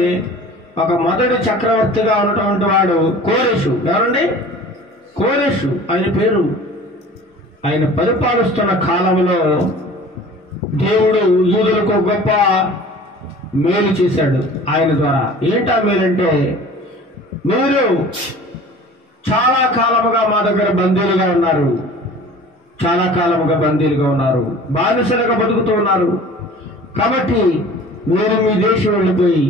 ఒక మొదటి చక్రవర్తిగా ఉన్నటువంటి వాడు కోరెషు. ఎవరండి? కోరెషు ఆయన పేరు. ఆయన పరిపాలిస్తున్న కాలంలో దేవుడు యూదులకు గొప్ప మేలు చేశాడు ఆయన ద్వారా. ఏంటా మేలంటే, మీరు చాలా కాలముగా మా దగ్గర బందీలుగా ఉన్నారు, చాలా కాలముగా బందీలుగా ఉన్నారు, బానిసలుగా బతుకుతూ ఉన్నారు. కాబట్టి మీరు మీ దేశం వెళ్ళిపోయి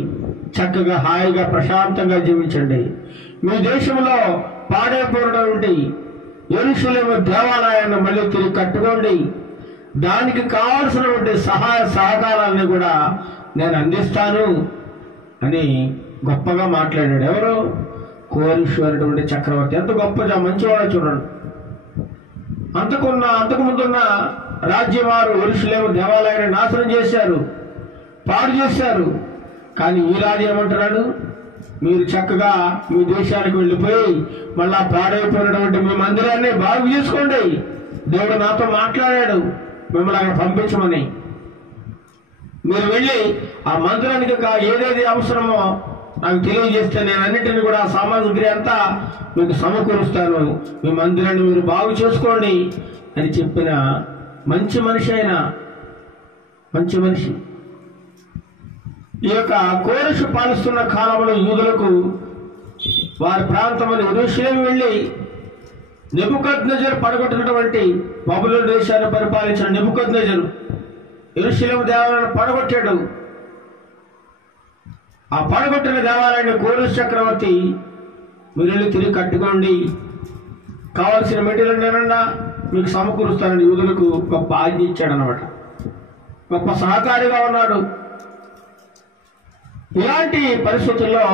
చక్కగా హాయిగా ప్రశాంతంగా జీవించండి. మీ దేశంలో పాడైపోయినటువంటి యెరూషలేము దేవాలయాన్ని మళ్ళీ తిరిగి కట్టుకోండి. దానికి కావలసినటువంటి సహాయ సహకారాలను కూడా నేను అందిస్తాను అని గొప్పగా మాట్లాడాడు. ఎవరు? కోరెషు అనేటువంటి చక్రవర్తి. ఎంత గొప్ప మంచివాడో చూడండి. అంతకు ముందున్న రాజ్యం వారు యెరూషలేము దేవాలయాన్ని నాశనం చేశారు, పాడు చేశారు. కానీ ఈ రాజు ఏమంటున్నాడు? మీరు చక్కగా మీ దేశానికి వెళ్ళిపోయి మళ్ళా పాడైపోయినటువంటి మీ మందిరాన్ని బాగు చేసుకోండి. దేవుడు నాతో మాట్లాడాడు మిమ్మల్ని అక్కడ పంపించమని. మీరు వెళ్ళి ఆ మందిరానికి ఏదేది అవసరమో నాకు తెలియజేస్తే నేను అన్నింటినీ కూడా సామాగ్రి అంతా మీకు సమకూరుస్తాను, మీ మందిరాన్ని మీరు బాగు చేసుకోండి అని చెప్పిన మంచి మనిషి. అయినా మంచి మనిషి. ఈ యొక్క కోరెషు పాలిస్తున్న కాలంలో యూదులకు వారి ప్రాంతంలో యెరూషలేము వెళ్ళి నెబుకద్నెజరు పడగొట్టినటువంటి బబులోను దేశాన్ని పరిపాలించిన నెబుకద్నెజరు యెరూషలేము దేవాలయాన్ని పడగొట్టాడు. ఆ పడగొట్టిన దేవాలయాన్ని కోరెషు చక్రవర్తి మీరు వెళ్ళి తిరిగి కట్టుకోండి, కావాల్సిన మెటీరియల్ నేనన్నా మీకు సమకూరుస్తానని యూదులకు గొప్ప ఆజ్ఞ ఇచ్చాడనమాట. గొప్ప సహకారిగా ఉన్నాడు. ఇలాంటి పరిస్థితుల్లో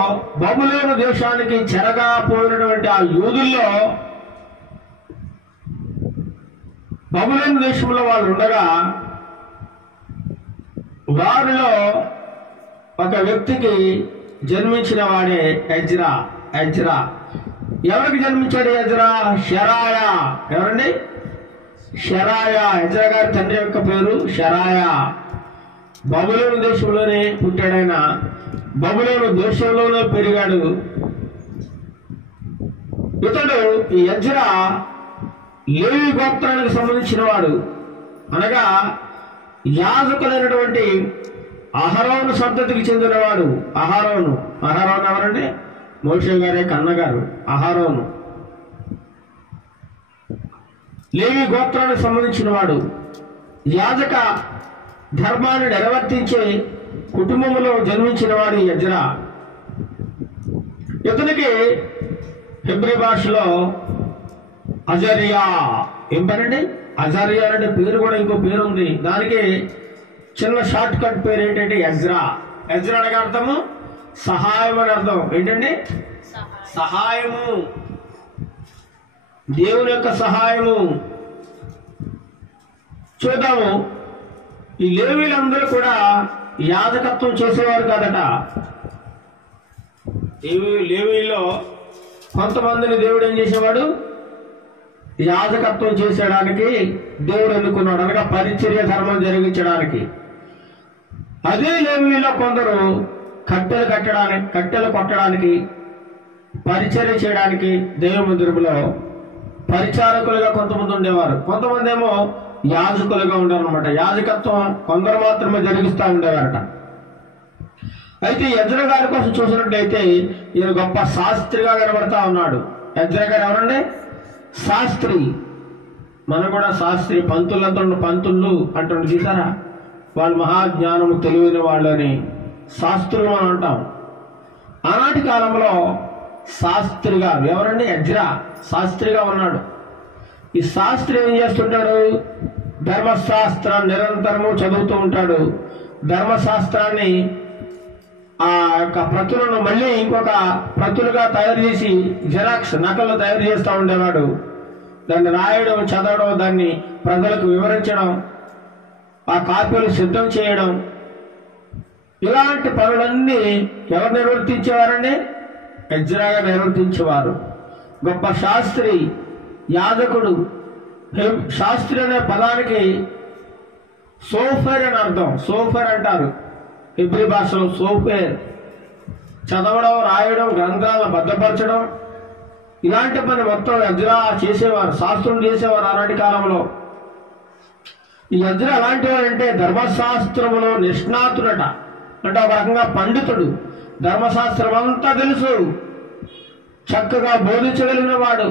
బబులోను దేశానికి చెరగా పోయినటువంటి ఆ యూదుల్లో బబులోను దేశంలో వాళ్ళు ఉండగా వారిలో ఒక వ్యక్తికి జన్మించిన వాడే ఎజ్రా. ఎవరికి జన్మించాడు ఎజ్రా? షెరాయా. ఎవరండి? షెరాయా. ఎజ్రా గారి తండ్రి యొక్క పేరు షెరాయా. బబులోను దేశంలోనే పుట్టాడైన, బబులోను దేశంలోనే పెరిగాడు. ఇతడు ఈ ఎజ్రా లేవి గోత్రానికి సంబంధించిన వాడు. అనగా యాజకులైనటువంటి అహరోను సంతతికి చెందినవాడు. అహరోను ఎవరండి? మోషే గారి కన్నగారు అహరోను. లేవి గోత్రానికి సంబంధించిన వాడు. యాజక ధర్మాన్ని నెరవర్తించే కుటుంబంలో జన్మించిన వాడు ఎజ్రా. ఇతనికి హెబ్రీ భాషలో అజరియా. ఏం పేరండి? అజరియా అనే పేరు కూడా ఇంకో పేరు ఉంది. దానికి చిన్న షార్ట్ కట్ పేరు ఏంటంటే ఎజ్రా. ఎజ్రా అనగా అర్థము సహాయం అని అర్థం. ఏంటండి? సహాయము, దేవుని యొక్క సహాయము. చూద్దాము. ఈ లేవీలందరూ కూడా యాజకత్వం చేసేవారు కాదట. లేవీలో కొంతమందిని దేవుడు ఏం చేసేవాడు? యాజకత్వం చేసేయడానికి దేవుడు ఎన్నుకున్నాడు, అనగా పరిచర్య ధర్మం జరిగించడానికి. అదే లేవీలో కొందరు కట్టెలు కొట్టడానికి, పరిచర్య చేయడానికి దేవ మందిరంలో పరిచారకులుగా కొంతమంది ఉండేవారు. కొంతమంది ఏమో యాజకులుగా ఉండేవారు అనమాట. యాజకత్వం కొందరు మాత్రమే జరిగిస్తూ ఉండేవారట. అయితే ఎజ్రా గారి కోసం చూసినట్లయితే ఈయన గొప్ప శాస్త్రిగా కనబడతా ఉన్నాడు. ఎజ్రా గారు ఎవరండి? శాస్త్రి. మనం కూడా శాస్త్రి, పంతులంతా పంతుళ్ళు అంటుండే చూసారా, వాళ్ళు మహాజ్ఞానము తెలివైన వాళ్ళని శాస్త్రులు మనం అంటాం. ఆనాటి కాలంలో శాస్త్రిగా ఎవరండి? ఎజ్రా శాస్త్రిగా ఉన్నాడు. ఈ శాస్త్రి ఏం చేస్తుంటాడు? ధర్మశాస్త్రాన్ని నిరంతరము చదువుతూ ఉంటాడు. ధర్మశాస్త్రాన్ని ఆ యొక్క ప్రతులను మళ్ళీ ఇంకొక ప్రతులుగా తయారు చేసి జిరాక్స్ నకలు తయారు చేస్తూ ఉండేవాడు. దాన్ని రాయడం, చదవడం, దాన్ని ప్రజలకు వివరించడం, ఆ కాపీలు సిద్ధం చేయడం, ఇలాంటి పనులన్నీ ఎవరు నిర్వర్తించేవారండి? ఎజ్రాగా నిర్వర్తించేవారు. గొప్ప శాస్త్రి, యాజకుడు. శాస్త్రి అనే పదానికి సోఫేర్ అని అర్థం. సోఫేర్ అంటారు హెబ్రీ భాషలో. సోఫేర్ చదవడం, రాయడం, గ్రంథాలను భద్రపరచడం, ఇలాంటి పని మొత్తం ఎజ్రా చేసేవారు, శాస్త్రులు చేసేవారు ఆనాటి కాలంలో. ఈ ఎజ్రా ఎలాంటి వాడంటే ధర్మశాస్త్రములో నిష్ణాతుడట. అంటే ఒక రకంగా పండితుడు. ధర్మశాస్త్రం అంతా తెలుసు, చక్కగా బోధించగలిగిన వాడు,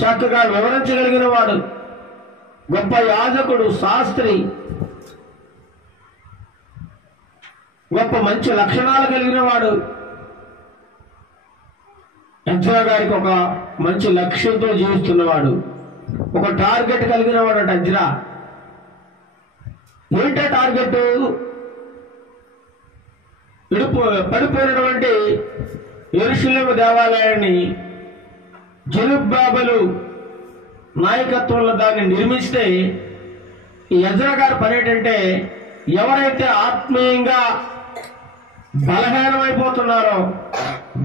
చక్కగా వివరించగలిగిన వాడు, గొప్ప యాజకుడు, శాస్త్రి, గొప్ప మంచి లక్షణాలు కలిగిన వాడు. ఎజ్రా గారికి ఒక మంచి లక్ష్యంతో జీవిస్తున్నవాడు, ఒక టార్గెట్ కలిగిన వాడు అట ఎజ్రా. ఏంటో టార్గెట్? పడిపోయినటువంటి యెరూషలేము దేవాలయాన్ని జెరుబ్బాబెలు నాయకత్వంలో దాన్ని నిర్మిస్తే ఈ ఎజ్రా గారి పని ఏంటంటే, ఎవరైతే ఆత్మీయంగా బలహీనమైపోతున్నారో,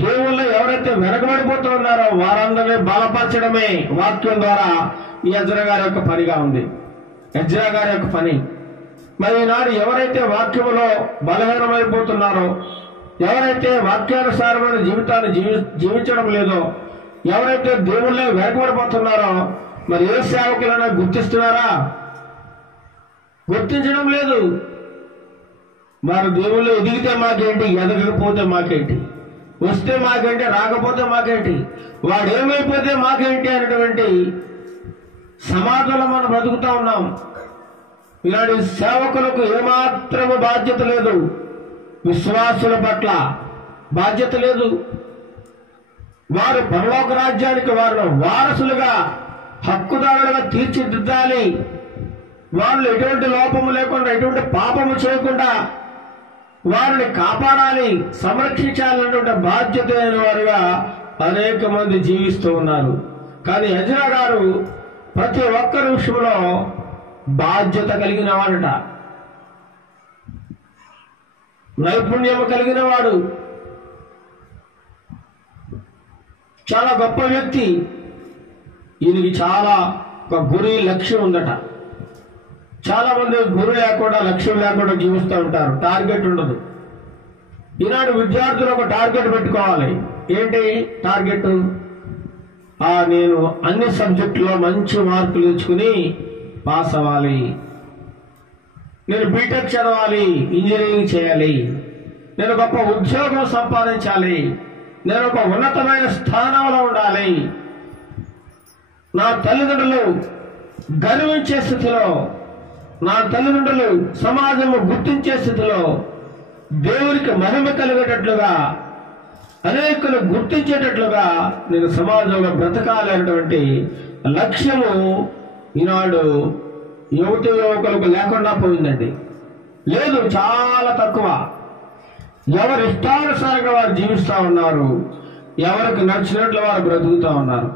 దేవుళ్ళు ఎవరైతే వెనకబడిపోతున్నారో వారందరినీ బలపరచడమే వాక్యం ద్వారా ఈ ఎజ్రా గారి యొక్క పనిగా ఉంది. ఎజ్రా గారి యొక్క పని. మరి ఈనాడు ఎవరైతే వాక్యములో బలహీనమైపోతున్నారో, ఎవరైతే వాక్యానుసారమైన జీవితాన్ని జీవించడం లేదో, ఎవరైతే దేవుళ్ళే వెనకబడిపోతున్నారో, మరి ఏ సేవకులైనా గుర్తిస్తున్నారా? గుర్తించడం లేదు. వారు దేవుళ్ళు ఎదిగితే మాకేంటి, ఎదగకపోతే మాకేంటి, వస్తే మాకేంటి, రాకపోతే మాకేంటి, వాడు ఏమైపోతే మాకేంటి అనేటువంటి సమాజంలో మనం బ్రతుకుతా ఉన్నాం. ఇలాంటి సేవకులకు ఏమాత్రము బాధ్యత లేదు, విశ్వాసుల పట్ల బాధ్యత లేదు. వారు పరలోక రాజ్యానికి వారిని వారసులుగా, హక్కుదారులుగా తీర్చిదిద్దాలి. వాళ్ళు ఎటువంటి లోపము లేకుండా, ఎటువంటి పాపము చేయకుండా వారిని కాపాడాలి, సంరక్షించాలనేటువంటి బాధ్యత అయిన వారుగా అనేక మంది జీవిస్తూ ఉన్నారు. కానీ ఎజ్రా గారు ప్రతి ఒక్కరి విషయంలో బాధ్యత కలిగిన వాడట, నైపుణ్యము కలిగిన వాడు, చాలా గొప్ప వ్యక్తి. ఈయనకి చాలా ఒక గురి, లక్ష్యం ఉందట. చాలా మంది గురి లేకుండా, లక్ష్యం లేకుండా జీవిస్తూ ఉంటారు, టార్గెట్ ఉండదు. ఈనాడు విద్యార్థులు ఒక టార్గెట్ పెట్టుకోవాలి. ఏంటి టార్గెట్? నేను అన్ని సబ్జెక్టులో మంచి మార్కులు తెచ్చుకుని పాస్ అవ్వాలి, నేను బీటెక్ చదవాలి, ఇంజనీరింగ్ చేయాలి, నేను గొప్ప ఉద్యోగం సంపాదించాలి, నేను ఒక ఉన్నతమైన స్థానంలో ఉండాలి, నా తల్లిదండ్రులు గర్వించే స్థితిలో, నా తల్లిదండ్రులు సమాజము గుర్తించే స్థితిలో, దేవునికి మహిమ కలిగేటట్లుగా, అనేకులు గుర్తించేటట్లుగా నేను సమాజంలో బ్రతకాలి అనేటువంటి లక్ష్యము ఈనాడు యువతి యువకులకు లేకుండా పోయిందండి. లేదు, చాలా తక్కువ. ఎవరి ఇష్టానుసారంగా వారు జీవిస్తూ ఉన్నారు, ఎవరికి నచ్చినట్లు వారు బ్రతుకుతూ ఉన్నారు.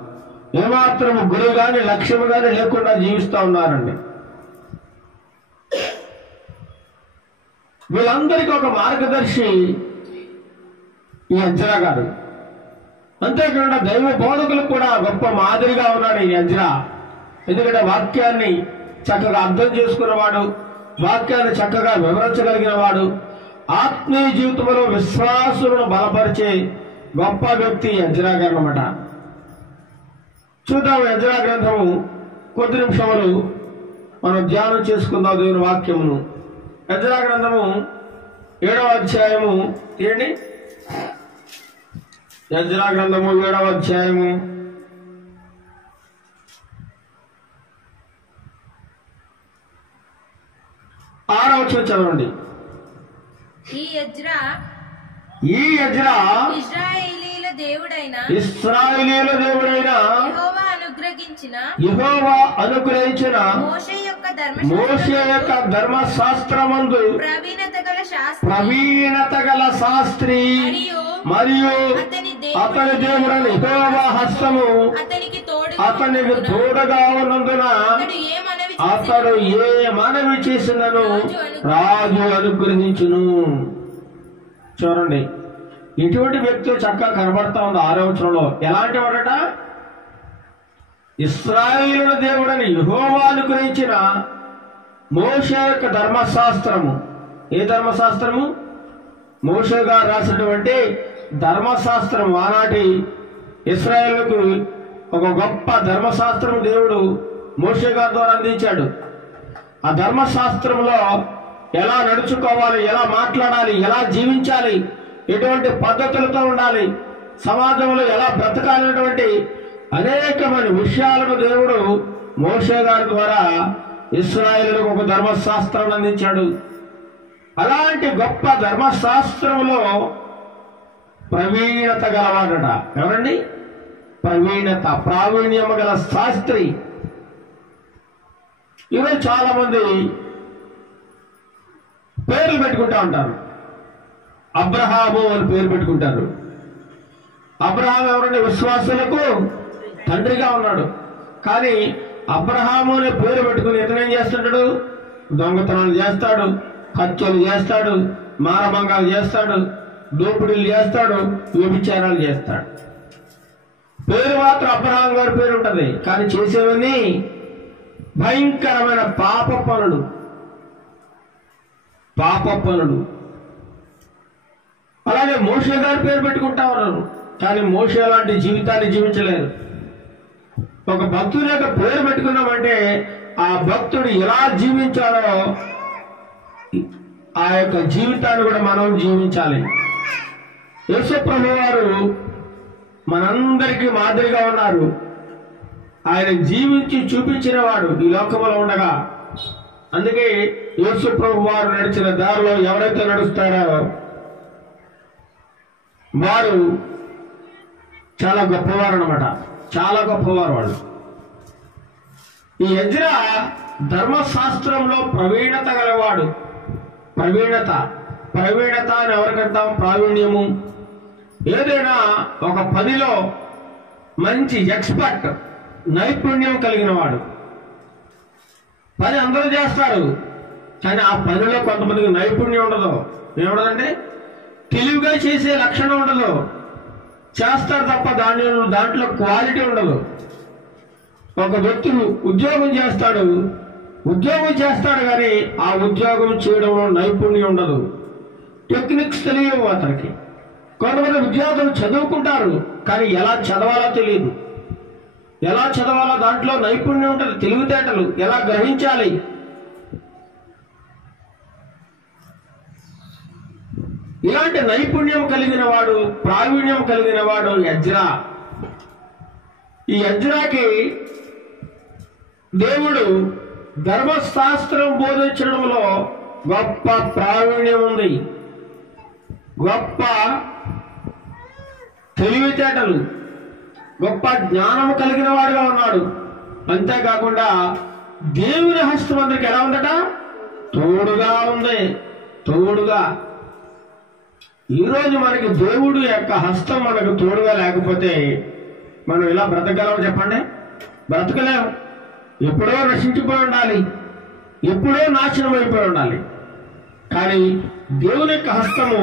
ఏమాత్రము గురి కానీ, లక్ష్యము కానీ లేకుండా జీవిస్తూ ఉన్నారండి. వీళ్ళందరికీ ఒక మార్గదర్శి ఈ ఎజ్రా గారు. అంతేకాకుండా దైవ బోధకులకు కూడా గొప్ప మాదిరిగా ఉన్నాడు ఈ ఎజ్రా. ఎందుకంటే వాక్యాన్ని చక్కగా అర్థం చేసుకున్నవాడు, వాక్యాన్ని చక్కగా వివరించగలిగిన వాడు, ఆత్మీయ జీవితంలో విశ్వాసులను బలపరిచే గొప్ప వ్యక్తి ఎజ్రా గారు అన్నమాట. చూద్దాం ఎజ్రా గ్రంథము కొద్ది నిమిషములు మనం ధ్యానం చేసుకుందాం దేవుని వాక్యమును. ఎజ్రా గ్రంథము 7వ అధ్యాయము ఏంటి? యెజ్రా గ్రంథము 7వ అధ్యాయము 6వ వచనం చదవండి. ఈ యెజ్రా ఇశ్రాయేలీయుల దేవుడైన యెహోవా అనుగ్రహించిన మోషే యొక్క ధర్మశాస్త్రమందు ప్రవీణత గల శాస్త్రి మరియు అతని దేవుడైన యెహోవా హస్తము అతనికి తోడుగా ఉన్నందున అతడు ఏ మనవి చేసినను రాజు అనుగ్రహించును. చూడండి, ఇటువంటి వ్యక్తి చక్కగా కనబడతా ఉంది 6వ వచనంలో. ఎలాంటి వాడట? ఇశ్రాయేలుల దేవుడని యెహోవా అనుగ్రహించిన మోషే యొక్క ధర్మశాస్త్రము. ఏ ధర్మశాస్త్రము? మోషే గారు రాసినటువంటి ధర్మశాస్త్రం. ఆనాటి ఇశ్రాయేలుకు ఒక గొప్ప ధర్మశాస్త్రం దేవుడు మోషే గారి ద్వారా అందించాడు. ఆ ధర్మశాస్త్రంలో ఎలా నడుచుకోవాలి, ఎలా మాట్లాడాలి, ఎలా జీవించాలి, ఎటువంటి పద్ధతులతో ఉండాలి, సమాజంలో ఎలా బ్రతకాలనేటువంటి అనేకమైన విషయాలను దేవుడు మోషే గారి ద్వారా ఇశ్రాయేలులకు ఒక ధర్మశాస్త్రాన్ని అందించాడు. అలాంటి గొప్ప ధర్మశాస్త్రంలో ప్రవీణత గలవాడట. ఎవరండి? ప్రావీణ్యం గల శాస్త్రి. ఈరోజు చాలా మంది పేర్లు పెట్టుకుంటా ఉంటారు. అబ్రహాము అని పేరు పెట్టుకుంటారు. అబ్రహాం ఎవరంటే విశ్వాసులకు తండ్రిగా ఉన్నాడు. కానీ అబ్రహాము అనే పేరు పెట్టుకుని ఇతను ఏం చేస్తుంటాడు? దొంగతనాలు చేస్తాడు, హత్యలు చేస్తాడు, మానభంగాలు చేస్తాడు, దోపిడీలు చేస్తాడు, వ్యభిచారాలు చేస్తాడు. పేరు మాత్రం అబ్రహాం గారి పేరు ఉంటుంది, కానీ చేసేవన్నీ భయంకరమైన పాప పనులు. అలాగే మోషే గారి పేరు పెట్టుకుంటా ఉన్నారు, కానీ మోషే లాంటి జీవితాన్ని జీవించలేదు. ఒక భక్తుని యొక్క పేరు పెట్టుకున్నామంటే ఆ భక్తుడు ఎలా జీవించాలో ఆ యొక్క జీవితాన్ని కూడా మనం జీవించాలి. యేసు ప్రభువు వారు మనందరికీ మాదిరిగా ఉన్నారు. ఆయన జీవించి చూపించిన వాడు ఈ లోకంలో ఉండగా. అందుకే యేసు ప్రభు వారు నడిచిన దారిలో ఎవరైతే నడుస్తారో వారు చాలా గొప్పవారు అన్నమాట. చాలా గొప్పవారు వాళ్ళు. ఈ యెజ్రా ధర్మశాస్త్రంలో ప్రవీణత గలవాడు. ప్రవీణత అని ఎవరికంటాం? ప్రావీణ్యము. ఏదైనా ఒక పనిలో మంచి ఎక్స్పర్ట్, నైపుణ్యం కలిగిన వాడు. పని అందరూ చేస్తారు, కానీ ఆ పనిలో కొంతమందికి నైపుణ్యం ఉండదు. ఏముండదంటే తెలివిగా చేసే లక్షణం ఉండదు. చేస్తారు తప్ప దాంట్లో క్వాలిటీ ఉండదు. ఒక వ్యక్తి ఉద్యోగం చేస్తాడు కానీ ఆ ఉద్యోగం చేయడంలో నైపుణ్యం ఉండదు. టెక్నిక్స్ తెలియవు అతనికి. కొంతమంది విద్యార్థులు చదువుకుంటారు, కానీ ఎలా చదవాలో తెలియదు. ఎలా చదవాలో దాంట్లో నైపుణ్యం ఉంటుంది. తెలివితేటలు ఎలా గ్రహించాలి. ఇలాంటి నైపుణ్యం కలిగిన వాడు, ప్రావీణ్యం కలిగిన వాడు యెజ్రా. ఈ యెజ్రాకి దేవుడు ధర్మశాస్త్రం బోధించడంలో గొప్ప ప్రావీణ్యం ఉంది. గొప్ప తెలివితేటలు, గొప్ప జ్ఞానము కలిగిన వాడుగా ఉన్నాడు. అంతేకాకుండా దేవుని హస్తం అందరికి ఎలా ఉందట? తోడుగా ఉంది. ఈరోజు మనకి దేవుడు యొక్క హస్తం మనకు తోడుగా లేకపోతే మనం ఇలా బ్రతకగలమో చెప్పండి? బ్రతకలేము. ఎప్పుడో నశించిపోయి ఉండాలి, ఎప్పుడో నాశనం అయిపోయి ఉండాలి. కానీ దేవుని యొక్క హస్తము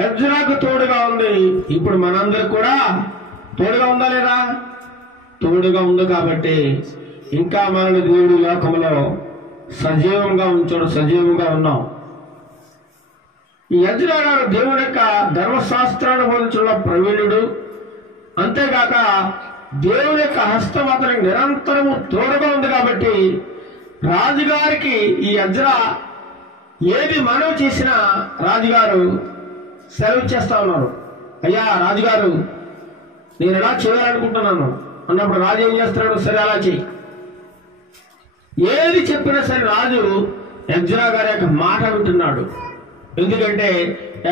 యెజ్రాకు తోడుగా ఉంది. ఇప్పుడు మనందరికి కూడా తోడుగా ఉందా లేదా? తోడుగా ఉంది. కాబట్టి ఇంకా మనల్ని దేవుడి లోకంలో సజీవంగా ఉంచాడు. సజీవంగా ఉన్నాం. ఈ యెజ్రా గారు దేవుని యొక్క ధర్మశాస్త్రాన్ని బోధించడంలో ప్రవీణుడు. అంతేగాక దేవుని యొక్క హస్తం అతనికి నిరంతరము తోడుగా ఉంది. కాబట్టి రాజుగారికి ఈ యెజ్రా ఏది మనవి చేసినా రాజుగారు సెలవు చేస్తా ఉన్నారు. అయ్యా రాజుగారు, నేను ఎలా చేయాలనుకుంటున్నాను అన్నప్పుడు రాజు ఏం చేస్తున్నాడు? సరే అలా చెయ్యి. ఏది చెప్పినా సరే రాజు ఎజ్రా గారి యొక్క మాట వింటున్నాడు. ఎందుకంటే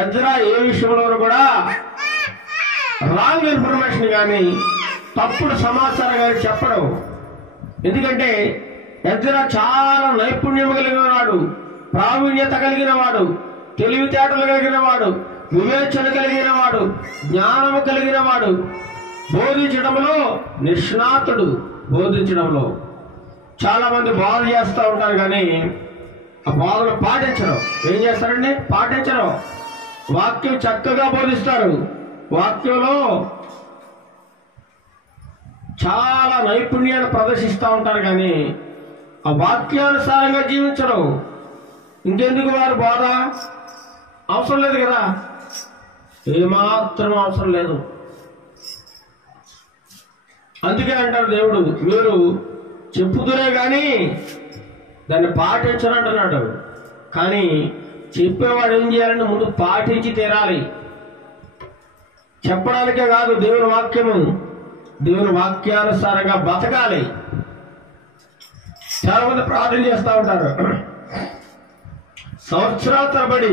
ఎజ్రా ఏ విషయంలో కూడా రాంగ్ ఇన్ఫర్మేషన్ కానీ తప్పుడు సమాచారం కానీ చెప్పడం. ఎందుకంటే ఎజ్రా చాలా నైపుణ్యం కలిగిన వాడు, ప్రావీణ్యత కలిగిన వాడు, తెలివితేటలు కలిగిన వాడు, వివేచన కలిగిన వాడు, జ్ఞానము కలిగిన వాడు, బోధించడంలో నిష్ణాతుడు. బోధించడంలో చాలా మంది బోధన చేస్తూ ఉంటారు కానీ ఆ బోధన పాటించరు. ఏం చేస్తారండి? పాటించరు. వాక్యం చక్కగా బోధిస్తారు, వాక్యంలో చాలా నైపుణ్యాన్ని ప్రదర్శిస్తూ ఉంటారు కానీ ఆ వాక్యానుసారంగా జీవించరు. ఇంకెందుకు వారు బోధ? అవసరం లేదు కదా, ఏమాత్రం అవసరం లేదు. అందుకే అంటారు దేవుడు, మీరు చెప్పుదురే కానీ దాన్ని పాటించనంటున్నాడు. కానీ చెప్పేవాడు ఏం చేయాలంటే ముందు పాటించి తీరాలి. చెప్పడానికే కాదు, దేవుని వాక్యము, దేవుని వాక్యానుసారంగా బతకాలి. చాలా మంది ప్రార్థన చేస్తూ ఉంటారు, సంవత్సరాల తరబడి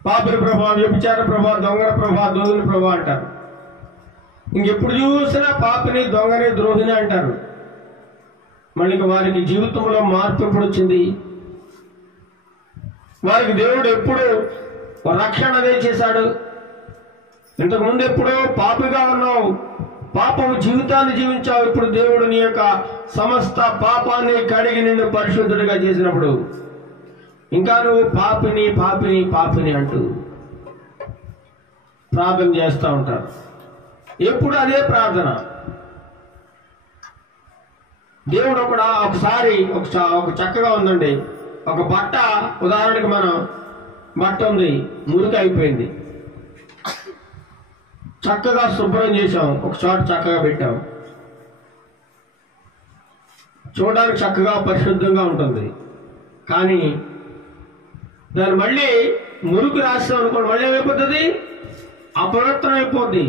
పాపిల ప్రభావం, వ్యభిచార ప్రభావం, దొంగల ప్రభావం, దోగుల ప్రభావం అంటారు. ఇంకెప్పుడు చూసినా పాపిని, దొంగని, ద్రోహిని అంటారు. మళ్ళీ వారికి జీవితంలో మార్పు ఎప్పుడు వచ్చింది? వారికి దేవుడు ఎప్పుడు రక్షణ చేశాడు? ఇంతకుముందు ఎప్పుడో పాపిగా ఉన్నావు, పాపము జీవితాన్ని జీవించావు. ఇప్పుడు దేవుడు నీ యొక్క సమస్త పాపాన్ని కడిగి నిన్ను పరిశుద్ధుడిగా చేసినప్పుడు ఇంకా నువ్వు పాపిని పాపిని పాపిని అంటూ ప్రార్థన చేస్తూ ఉంటారు. ఎప్పుడు అదే ప్రార్థన. దేవుడు ఒకసారి ఒక చక్కగా ఉందండి, ఒక బట్ట, ఉదాహరణకి మనం బట్ట ఉంది, మురికి అయిపోయింది, చక్కగా శుభ్రం చేసాం, ఒక చోట చక్కగా పెట్టాం, చూడడానికి చక్కగా పరిశుద్ధంగా ఉంటుంది. కానీ దాన్ని మళ్ళీ మురికి రాస్తాం అనుకోండి, మళ్ళీ ఏమైపోతుంది? అపవిత్రం అయిపోద్ది.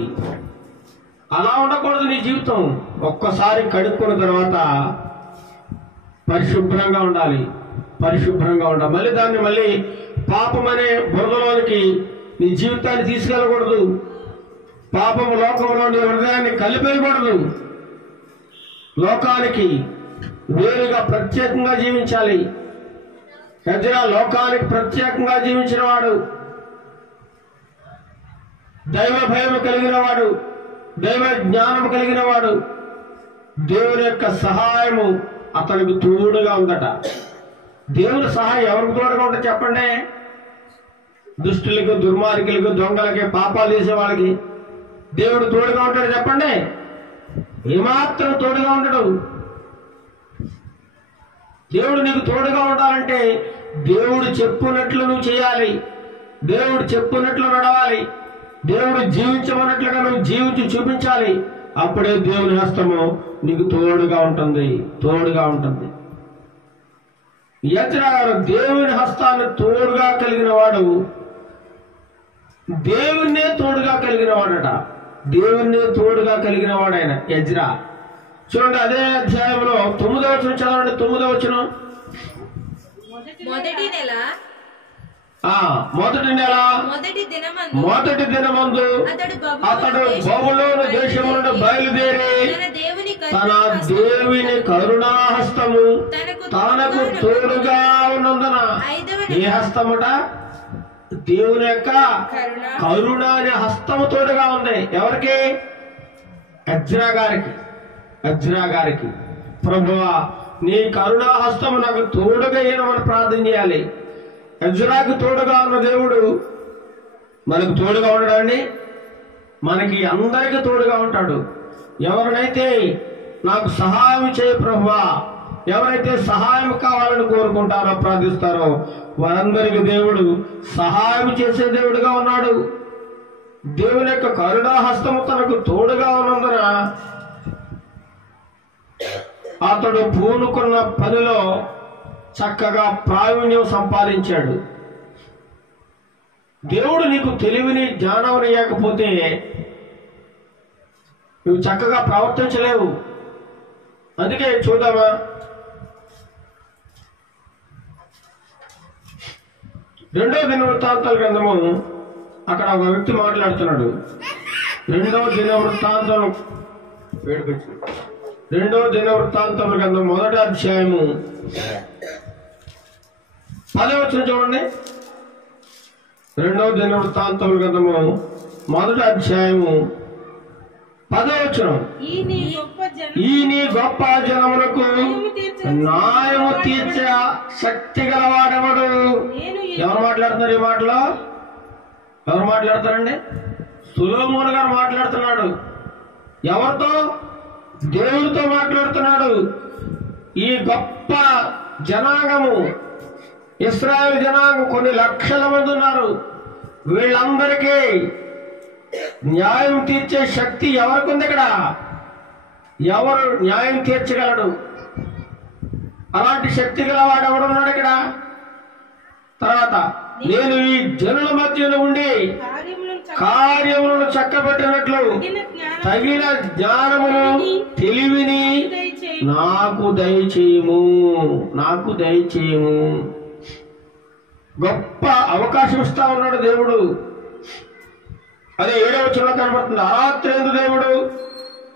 అలా ఉండకూడదు నీ జీవితం. ఒక్కసారి కడుక్కున్న తర్వాత పరిశుభ్రంగా ఉండాలి, పరిశుభ్రంగా ఉండాలి. మళ్ళీ దాన్ని మళ్ళీ పాపం అనే బురదలోనికి నీ జీవితాన్ని తీసుకెళ్ళకూడదు. పాపము లోకంలో నీ హృదయాన్ని కలిపేయకూడదు. లోకానికి వేరుగా ప్రత్యేకంగా జీవించాలి. ఎజ్రా లోకానికి ప్రత్యేకంగా జీవించిన వాడు, దైవ భయం కలిగిన వాడు, దైవ జ్ఞానం కలిగిన వాడు. దేవుని యొక్క సహాయము అతనికి తోడుగా ఉందట. దేవుని సహాయం ఎవరికి తోడుగా ఉంటుంది చెప్పండి? దుష్టులకు, దుర్మార్గులకు, దొంగలకి, పాపాలు చేసే వాళ్ళకి దేవుడు తోడుగా ఉంటాడు చెప్పండి? ఏమాత్రం తోడుగా ఉండడు. దేవుడు నీకు తోడుగా ఉండాలంటే దేవుడు చెప్పినట్లు నువ్వు చేయాలి, దేవుడు చెప్పినట్లు నడవాలి, దేవుడు జీవించమన్నట్లుగా నువ్వు జీవించి చూపించాలి. అప్పుడే దేవుని హస్తము నీకు తోడుగా ఉంటుంది, తోడుగా ఉంటుంది. ఎజ్రా గారు దేవుని హస్తాన్ని తోడుగా కలిగిన వాడు, దేవుణ్ణే తోడుగా కలిగిన వాడట. దేవుణ్ణే తోడుగా కలిగిన వాడైన ఎజ్రా. చూడండి అదే అధ్యాయంలో 9వ వచనం చదవండి. 9వ వచనం, మొదటి నెల మొదటి దినమందు అతడు బబులోను దేశములను బయలుదేరి తన దేవుని కరుణాహస్తము తనకు తోడుగా ఉన్నందున. ఏ హస్తముట? దేవుని యొక్క కరుణ అనే హస్తము తోడుగా ఉంది. ఎవరికి? ఎజ్రా గారికి. ఎజ్రా గారికి ప్రభువా నీ కరుణా హస్తము నాకు తోడుగా ఏమని ప్రార్థన చేయాలి. ఎజ్రాకు తోడుగా ఉన్న దేవుడు మనకు తోడుగా ఉండడండి. మనకి అందరికీ తోడుగా ఉంటాడు. ఎవరినైతే నాకు సహాయం చేయ ప్రభువా, ఎవరైతే సహాయం కావాలని కోరుకుంటారో, ప్రార్థిస్తారో వారందరికీ దేవుడు సహాయం చేసే దేవుడుగా ఉన్నాడు. దేవుని యొక్క కరుణా హస్తము తనకు తోడుగా ఉన్నందున అతడు పూనుకున్న పనిలో చక్కగా ప్రావీణ్యం సంపాదించాడు. దేవుడు నీకు తెలివిని జ్ఞానం ఇవ్వకపోతే నువ్వు చక్కగా ప్రవర్తించలేవు. అందుకే చూద్దామా, రెండో దినవృత్తాంతాల గ్రంథము, అక్కడ ఒక వ్యక్తి మాట్లాడుతున్నాడు. రెండో దినవృత్తాంతముల గ్రంథం 1వ అధ్యాయము 10వ వచనం చూడండి. రెండో దినవృత్తాంతముల గ్రంథము 1వ అధ్యాయము 10వ వచనం. ఈ నీ గొప్ప జనములకు న్యాయము తీర్చే శక్తి గలవాడెవడు? ఎవరు మాట్లాడుతున్నారు ఈ మాటలో? ఎవరు మాట్లాడతారండి? సొలొమోను గారు మాట్లాడుతున్నాడు. ఎవరితో? దేవుడితో మాట్లాడుతున్నాడు. ఈ గొప్ప జనాంగము, ఇశ్రాయేలు జనాంగం కొన్ని లక్షల మంది ఉన్నారు. వీళ్ళందరికీ న్యాయం తీర్చే శక్తి ఎవరికి ఉంది? ఇక్కడ ఎవరు న్యాయం తీర్చగలడు? అలాంటి శక్తి గలవాడు ఎవడున్నాడు ఇక్కడ? తర్వాత, నేను ఈ జనుల మధ్యలో ఉండి కార్యములను చక్కబెట్టినట్లు తగిన జ్ఞానమును తెలివిని నాకు దయచేయము, నాకు దయచేయము. గొప్ప అవకాశం ఇస్తా ఉన్నాడు దేవుడు. అదే 7వ వచనంలో కనబడుతుంది. అరాత్రేందు దేవుడు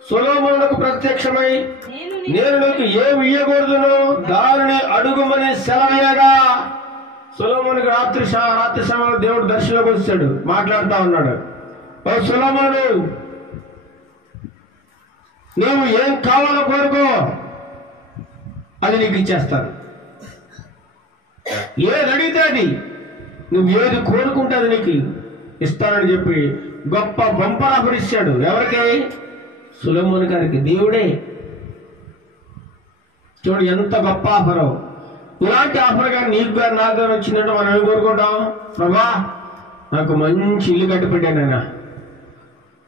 సొలొమోనుకు ప్రత్యక్షమై, నేను నీకు ఏమి ఇయ్యకూడదునో దానిని అడుగుమని సెలవయ్యగా, సొలొమోనుకు రాత్రి సమయంలో దేవుడు దర్శనంలోకి వచ్చాడు, మాట్లాడుతూ ఉన్నాడు. ఓ సొలొమోను, నీవు ఏం కావాలో కోరుకో, అది నీకు ఇచ్చేస్తాను. ఏది అడిగితే అది, నువ్వు ఏది కోరుకుంటే అది నీకు ఇస్తానని చెప్పి గొప్ప బంపర్ ఆఫర్ ఇచ్చాడు. ఎవరికి? సొలొమోను గారికి. దేవుడే. చూడు ఎంత గొప్ప ఆఫరు. ఇలాంటి ఆఫర్ కానీ నీకు గారు నాకు గారు వచ్చిందంటే మనం ఏం కోరుకుంటాం? ప్రభా, నాకు మంచి ఇల్లు కట్టిపెట్టానైనా,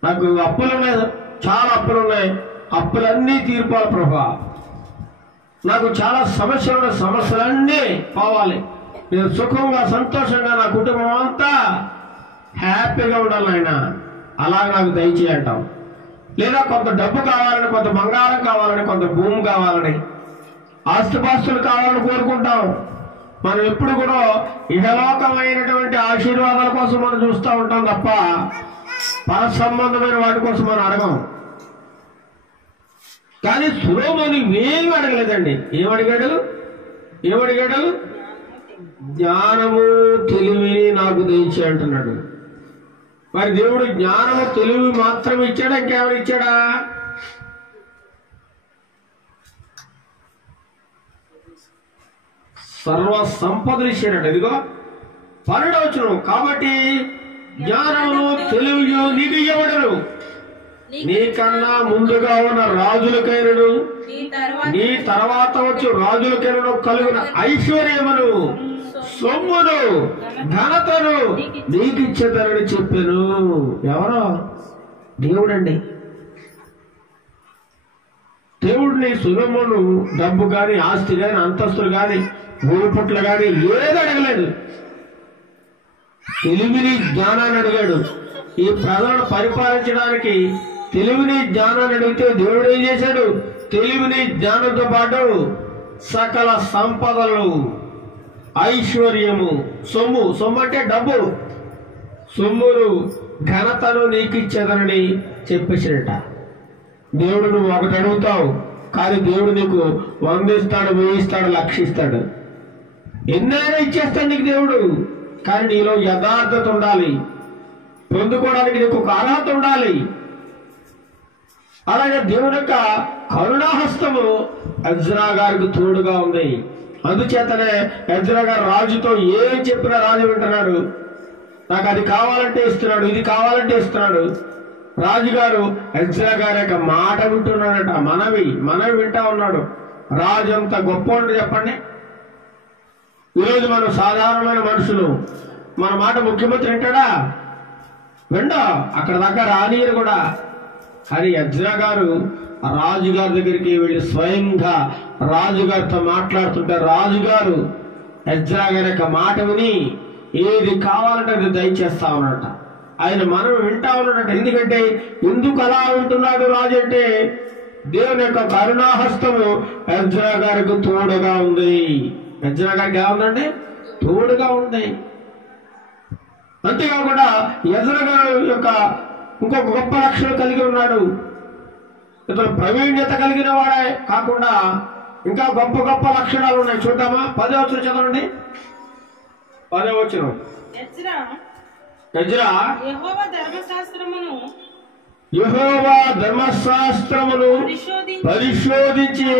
నాకు అప్పులు ఉన్నాయి, చాలా అప్పులు ఉన్నాయి, అప్పులన్నీ తీర్పాలి ప్రభా, నాకు చాలా సమస్యలు ఉన్నాయి, సమస్యలన్నీ పోవాలి, నేను సుఖంగా సంతోషంగా నా కుటుంబం అంతా హ్యాపీగా ఉండాలి ఆయన, అలాగ నాకు దయచేయంటాం. లేదా కొంత డబ్బు కావాలని, కొంత బంగారం కావాలని, కొంత భూమి కావాలని, ఆస్తిపాస్తులు కావాలని కోరుకుంటాం. మనం ఎప్పుడు కూడా ఇహలోకమైనటువంటి ఆశీర్వాదాల కోసం మనం చూస్తూ ఉంటాం తప్ప పర సంబంధమైన వాటి కోసం మనం అడగం. కానీ సొలొమోను ఏమి అడగలేదండి. ఏమడిగాడు? జ్ఞానము తెలివి నాకు దయచే అంటున్నాడు. మరి దేవుడు జ్ఞానము తెలివి మాత్రం ఇచ్చాడా? ఇంకేమైనా ఇచ్చాడా? సర్వ సంపదలు ఇచ్చాడట. ఇదిగో 12వ వచనం. కాబట్టి జ్ఞానమును తెలివి నీకు ఇవ్వబడును, నీకన్నా ముందుగా ఉన్న రాజులకైనను నీ తర్వాత వచ్చి రాజులకైనను కలుగున ఐశ్వర్యమును, సొమ్మును, ఘనతను నీకు ఇచ్చేదానని చెప్పాను. ఎవరో? దేవుడండి. దేవుడిని సొలొమోను డబ్బు కానీ, ఆస్తి కానీ, అంతస్తులు కానీ, భూమి పుట్ల కానీ ఏది అడగలేదు. తెలివిని జ్ఞానాన్ని అడిగాడు. ఈ ప్రజలను పరిపాలించడానికి తెలివిని జ్ఞానాన్ని అడిగితే దేవుడు ఏం చేశాడు? తెలివిని జ్ఞానంతో పాటు సకల సంపదలు, ఐశ్వర్యము, సొమ్ము అంటే డబ్బు, సొమ్మును, ఘనతను నీకు ఇచ్చేదనని చెప్పేసాడట. దేవుడు నువ్వు ఒకటి అడుగుతావు, కానీ దేవుడు నీకు 100 ఇస్తాడు, 1000 ఇస్తాడు, 1,00,000 ఇస్తాడు, ఎన్నైనా ఇచ్చేస్తాడు నీకు దేవుడు. కానీ నీలో యథార్థత ఉండాలి, పొందుకోవడానికి నీకు ఒక అర్హత ఉండాలి. అలాగే దేవుని యొక్క కరుణాహస్తము ఎజ్రా గారికి తోడుగా ఉంది. అందుచేతనే ఎజ్రా గారు రాజుతో ఏం చెప్పినా రాజు వింటున్నాడు. నాకు అది కావాలంటే ఇస్తున్నాడు, ఇది కావాలంటే ఇస్తున్నాడు. రాజుగారు ఎజ్రా గారి యొక్క మాట వింటున్నాడట. మనవి వింటా ఉన్నాడు. రాజు అంత గొప్ప చెప్పండి. ఈరోజు మనం సాధారణమైన మనుషులు, మన మాట ముఖ్యమంత్రి వింటాడా? విండా. అక్కడ దాకా రానియరు కూడా. కానీ ఎజ్రా గారు రాజుగారి దగ్గరికి వెళ్ళి స్వయంగా రాజుగారితో మాట్లాడుతుంటే రాజుగారు ఎజ్రా గారి యొక్క మాట విని ఏది కావాలంటే అది దయచేస్తా ఉన్నట. ఆయన మనం వింటా ఉన్నట. ఎందుకంటే ఎందుకు అలా ఉంటున్నాడు రాజు అంటే దేవుని యొక్క కరుణాహస్తము ఎజ్రా గారికి తోడుగా ఉంది. ఎజ్రా గారికి ఏముందండి? తోడుగా ఉంది. అంతేకాకుండా ఎజ్రా గారి యొక్క ఇంకొక గొప్ప లక్షణం కలిగి ఉన్నాడు. ఇతను ప్రవీణ్యత కలిగిన వాడే కాకుండా ఇంకా గొప్ప గొప్ప లక్షణాలు ఉన్నాయి. చూద్దామా? 10వ వచనం చదవండి. 10వ వచనం. ఎజ్రా యెహోవా ధర్మశాస్త్రమును పరిశోధించి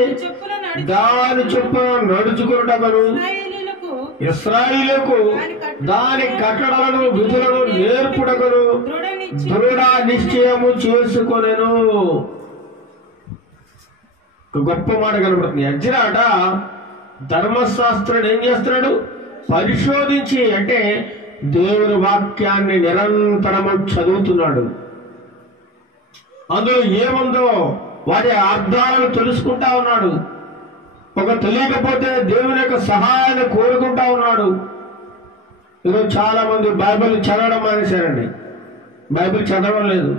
దాని చొప్పున నడుచుకున్నటకును ఇశ్రాయేలుకు దాని కట్టడలను విధులను నేర్పుటకును దృఢ నిశ్చయము చేసుకొనెను. గొప్ప మాట కనబడుతుంది. ఎజ్రా అట ధర్మశాస్త్రాన్ని ఏం చేస్తున్నాడు? పరిశోధించి, అంటే దేవుని వాక్యాన్ని నిరంతరము చదువుతున్నాడు. అందులో ఏముందో వాటి అర్థాలను తెలుసుకుంటా ఉన్నాడు. ఒక తెలియకపోతే దేవుని యొక్క సహాయాన్ని కోరుకుంటా ఉన్నాడు. ఈరోజు చాలా మంది బైబిల్ చదవడం మానేశారండి. బైబిల్ చదవడం లేదు.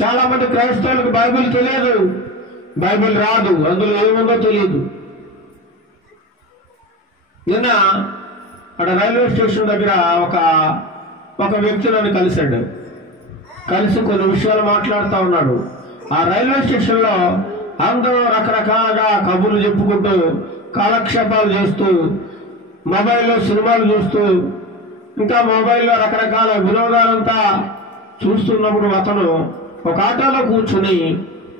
చాలా మంది క్రైస్తవులకు బైబిల్ తెలియదు, బైబిల్ రాదు, అందులో ఏముందో తెలియదు. నిన్న అక్కడ రైల్వే స్టేషన్ దగ్గర ఒక వ్యక్తి నన్ను కలిశాడు. కలిసి కొన్ని విషయాలు మాట్లాడుతూ ఉన్నాడు. ఆ రైల్వే స్టేషన్లో అందరూ రకరకాలుగా కబుర్లు చెప్పుకుంటూ కాలక్షేపాలు చేస్తూ మొబైల్లో సినిమాలు చూస్తూ ఇంకా మొబైల్లో రకరకాల వినోదాలంతా చూస్తున్నప్పుడు అతను ఒక ఆటోలో కూర్చుని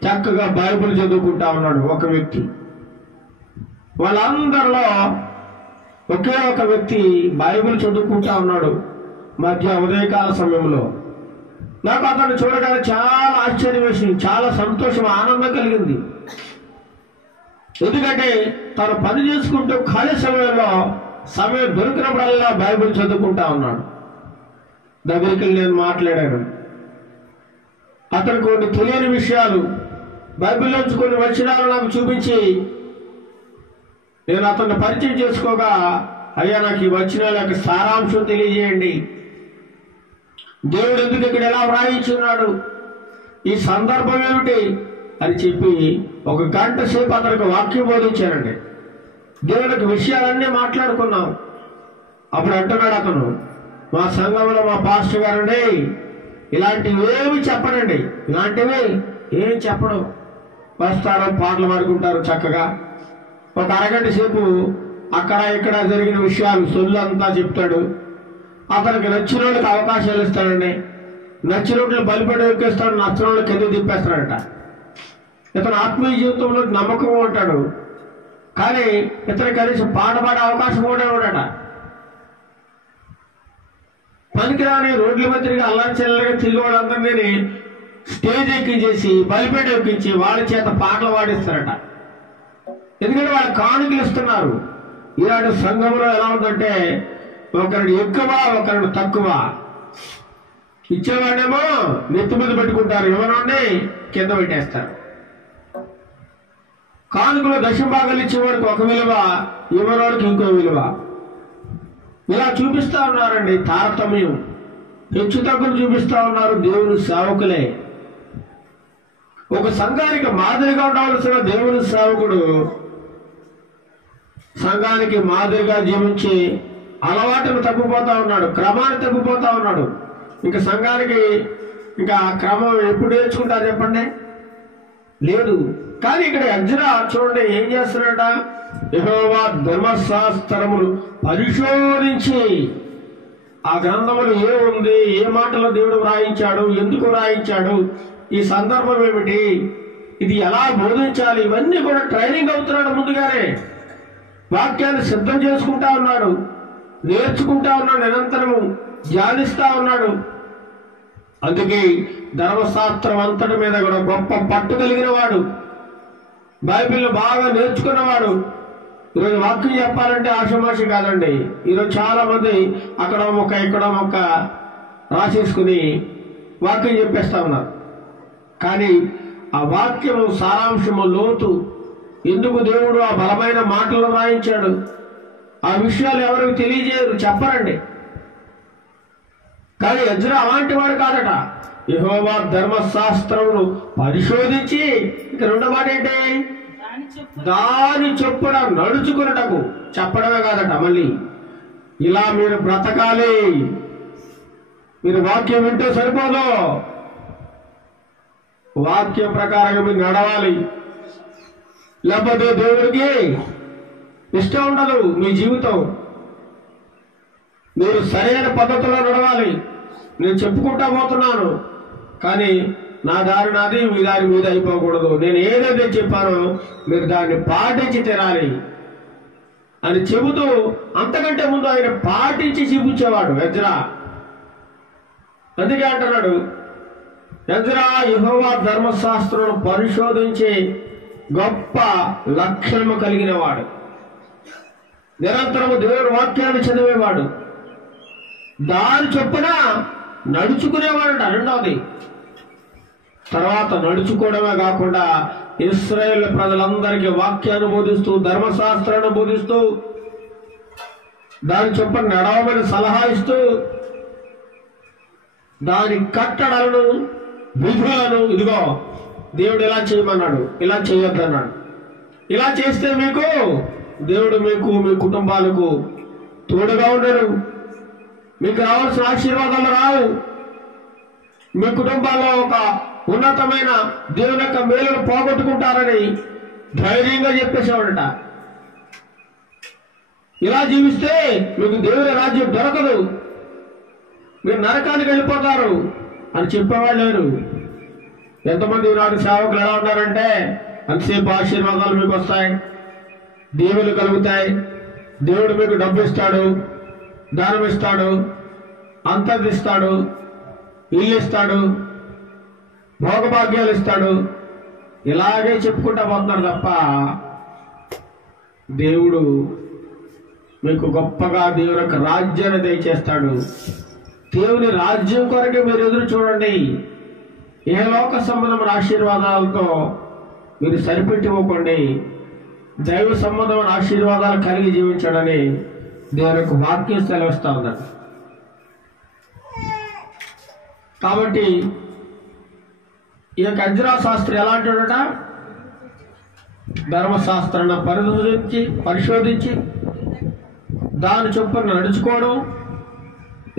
చక్కగా బైబిల్ చదువుకుంటా ఉన్నాడు. ఒక వ్యక్తి, వాళ్ళందరిలో ఒకే ఒక వ్యక్తి బైబిల్ చదువుకుంటా ఉన్నాడు. మధ్య ఉదయకాల సమయంలో నాకు అతను చూడగానే చాలా ఆశ్చర్యం వేసింది, చాలా సంతోషం, ఆనందం కలిగింది. ఎందుకంటే తను పని చేసుకుంటూ ఖాళీ సమయం దొరికినప్పుడల్లా బైబిల్ చదువుకుంటా ఉన్నాడు. దగ్గరికి వెళ్ళి నేను మాట్లాడాను. అతను కొన్ని తెలియని విషయాలు బైబిల్లోంచి కొన్ని వచనాలు నాకు చూపించి నేను అతన్ని పరిచయం చేసుకోగా, అయ్యా నాకు ఈ వచనాల యొక్క సారాంశం తెలియజేయండి, దేవుడు ఎందుకు ఇక్కడ ఎలా వ్రాయించున్నాడు, ఈ సందర్భం ఏమిటి అని చెప్పి 1 గంట సేపు అతనికి వాక్యం బోధించానండి. దేవునికి విషయాలన్నీ మాట్లాడుకున్నాం. అప్పుడు అంటున్నాడు అతను, మా సంఘంలో మా పాస్టర్ గారండి ఇలాంటివి ఏమి చెప్పనండి, ఇలాంటివి ఏం చెప్పడం, వస్తారు పాటలు పాడుకుంటారు చక్కగా, ఒక అరగంట సేపు అక్కడ ఇక్కడ జరిగిన విషయాలు సొల్లు అంతా చెప్తాడు. అతనికి నచ్చిన వాళ్ళకి అవకాశాలు ఇస్తాడండి, నచ్చిన వాళ్ళు బలిపడి ఎక్కేస్తాడు, నచ్చిన వాళ్ళకి ఎందుకు తిప్పేస్తాడట. ఇతను ఆత్మీయ జీవితంలో నమ్మకం ఉంటాడు, కానీ ఇతను కనీసం పాట పాడే అవకాశం కూడా ఉండట. పనికిరాని రోడ్ల మధ్యగా అల్లాచెల్లగా తిరిగి వాళ్ళందరినీ స్టేజ్ ఎక్కించేసి బలిపేట ఎక్కించి వాళ్ళ చేత పాటలు పాడిస్తారట. ఎందుకంటే వాళ్ళు కానుకలు ఇస్తున్నారు. ఈనాడు సంఘంలో ఎలా ఉందంటే ఒకరిని ఎక్కువ ఒకరిని తక్కువ, ఇచ్చేవాడేమో నెత్తి మీద పెట్టుకుంటారు, ఇవ్వనోడిని కింద పెట్టేస్తారు. కానుకలు దశభాగాలు ఇచ్చేవాడికి ఒక విలువ, ఇవ్వనోడికి ఇంకో విలువ. ఇలా చూపిస్తా ఉన్నారండి తారతమ్యం, హెచ్చు తగ్గులు చూపిస్తా ఉన్నారు దేవుని సేవకులే. ఒక సంఘానికి మాదిరిగా ఉండవలసిన దేవుని సేవకుడు సంఘానికి మాదిరిగా జీవించి అలవాటును తప్పిపోతా ఉన్నాడు, క్రమాన్ని తప్పిపోతా ఉన్నాడు. ఇంకా సంఘానికి ఇంకా క్రమం ఎప్పుడు నేర్చుకుంటారు చెప్పండి? లేదు. కానీ ఇక్కడ ఎజ్రా చూడండి ఏం చేస్తున్నాడట, యెహోవా ధర్మశాస్త్రములు పరిశోధించి ఆ గ్రంథములు ఏముంది, ఏ మాటలో దేవుడు వ్రాయించాడు, ఎందుకు వ్రాయించాడు, ఈ సందర్భం ఏమిటి, ఇది ఎలా బోధించాలి, ఇవన్నీ కూడా ట్రైనింగ్ అవుతున్నాడు. ముందుగానే వాక్యాన్ని సిద్ధం చేసుకుంటా ఉన్నాడు, నేర్చుకుంటా ఉన్నాడు, నిరంతరము ధ్యానిస్తా ఉన్నాడు. అందుకే ధర్మశాస్త్రం అంతటి మీద కూడా గొప్ప పట్టు కలిగిన వాడు, బైబిల్ని బాగా నేర్చుకున్నవాడు. ఈరోజు వాక్యం చెప్పాలంటే ఆషమాషి కాదండి. ఈరోజు చాలా మంది అక్కడ మొక్క ఇక్కడ మొక్క రాసేసుకుని వాక్యం చెప్పేస్తా ఉన్నారు. కానీ ఆ వాక్యము సారాంశము లోతు, ఎందుకు దేవుడు ఆ బలమైన మాటలు రాయించాడు, ఆ విషయాలు ఎవరికి తెలియజేయరు, చెప్పరండి. కానీ ఎజ్రా అలాంటి వాడు కాదట. యెహోవా ధర్మశాస్త్రమును పరిశోధించి, ఇక రెండో మాట ఏంటి, దాని చొప్పున నడుచుకున్నటకు చెప్పడమే కాదట, మళ్ళీ ఇలా మీరు బ్రతకాలి. మీరు వాక్యం వింటే సరిపోదు, వాక్యం ప్రకారంగా మీరు నడవాలి. లేకపోతే దేవుడికి ఇష్టం ఉండదు మీ జీవితం. మీరు సరైన పద్ధతిలో నడవాలి. నేను చెప్పుకుంటా పోతున్నాను, కానీ నా దారి నాది, మీ దారి మీద అయిపోకూడదు. నేను ఏదైతే చెప్పానో మీరు దాన్ని పాటించి తీరాలి అని చెబుతూ, అంతకంటే ముందు ఆయన పాటించి చూపించేవాడు ఎజ్రా. అందుకే అంటున్నాడు, ఎజ్రా యెహోవా ధర్మశాస్త్రం పరిశోధించి గొప్ప లక్షణము కలిగిన వాడు, నిరంతరము దేవుని వాక్యాన్ని చదివేవాడు, దాని చొప్పున నడుచుకునేవాడు. రెండవది, తర్వాత నడుచుకోవడమే కాకుండా ఇశ్రాయేలు ప్రజలందరికీ వాక్యాన్ని బోధిస్తూ, ధర్మశాస్త్రాన్ని బోధిస్తూ, దాని చొప్పున నడవమని సలహా ఇస్తూ, దాని కట్టడలను విధులను, ఇదిగో దేవుడు ఇలా చేయమన్నాడు, ఇలా చేయొద్దన్నాడు, ఇలా చేస్తే మీకు దేవుడు మీకు మీ కుటుంబాలకు తోడుగా ఉండడు, మీకు రావాల్సిన ఆశీర్వాదాలు రావు, మీ కుటుంబాల్లో ఒక ఉన్నతమైన దేవుని యొక్క మేలును పోగొట్టుకుంటారని ధైర్యంగా చెప్పేసేవాడట. ఇలా జీవిస్తే మీకు దేవుని రాజ్యం దొరకదు, మీరు నరకానికి వెళ్ళిపోతారు అని చెప్పేవాళ్ళు లేరు. ఎంతమంది ఈనాడు సేవకులు ఎలా ఉన్నారంటే, అంతసేపు ఆశీర్వాదాలు మీకు వస్తాయి, దీవెనలు కలుగుతాయి, దేవుడు మీకు డబ్బు ఇస్తాడు, దానం ఇస్తాడు, అంతర్దిస్తాడు, ఇల్లు ఇస్తాడు, భోగభాగ్యాలు ఇస్తాడు, ఇలాగే చెప్పుకుంటా పోతున్నారు తప్ప దేవుడు మీకు గొప్పగా దేవుని యొక్క రాజ్యాన్ని దయచేస్తాడు. దేవుని రాజ్యం కొరకే మీరు ఎదురు చూడండి. ఏ లోక సంబంధమైన ఆశీర్వాదాలతో మీరు సరిపెట్టుకోకండి, దైవ సంబంధమైన ఆశీర్వాదాలు కలిగి జీవించడని దేవుని యొక్క వాక్యం సెలవిస్తా ఉందండి. కాబట్టి ఈ యొక్క ఎజ్రా శాస్త్రి ఎలాంటివాడట, ధర్మశాస్త్రాన్ని పరిశోధించి దాని చొప్పున నడుచుకోవడం,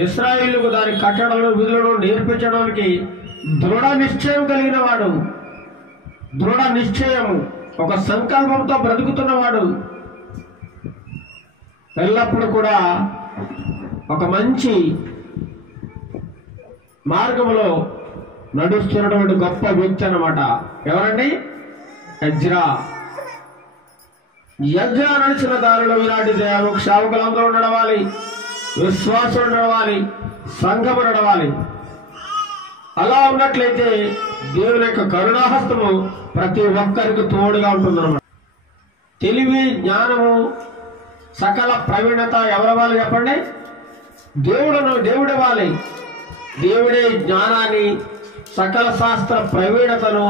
ఇశ్రాయేలుకు దాని కట్టడలను విధులను నేర్పించడానికి దృఢ నిశ్చయం కలిగిన వాడు, దృఢ నిశ్చయం, ఒక సంకల్పంతో బ్రతుకుతున్నవాడు, ఎల్లప్పుడూ కూడా ఒక మంచి మార్గంలో నడుస్తున్నటువంటి గొప్ప వ్యక్తి అన్నమాట. ఎవరండి? ఎజ్రా. ఎజ్రా నడిచిన దారిలో ఈనాటి సేవకులందరూ నడవాలి, విశ్వాసం నడవాలి, సంఘము నడవాలి. అలా ఉన్నట్లయితే దేవుని యొక్క కరుణాహస్తము ప్రతి ఒక్కరికి తోడుగా ఉంటుందన్నమాట. తెలివి, జ్ఞానము, సకల ప్రవీణత ఎవరివ్వాలి చెప్పండి? దేవుడివ్వాలి. దేవుడే జ్ఞానాన్ని, సకల శాస్త్ర ప్రవీణతను,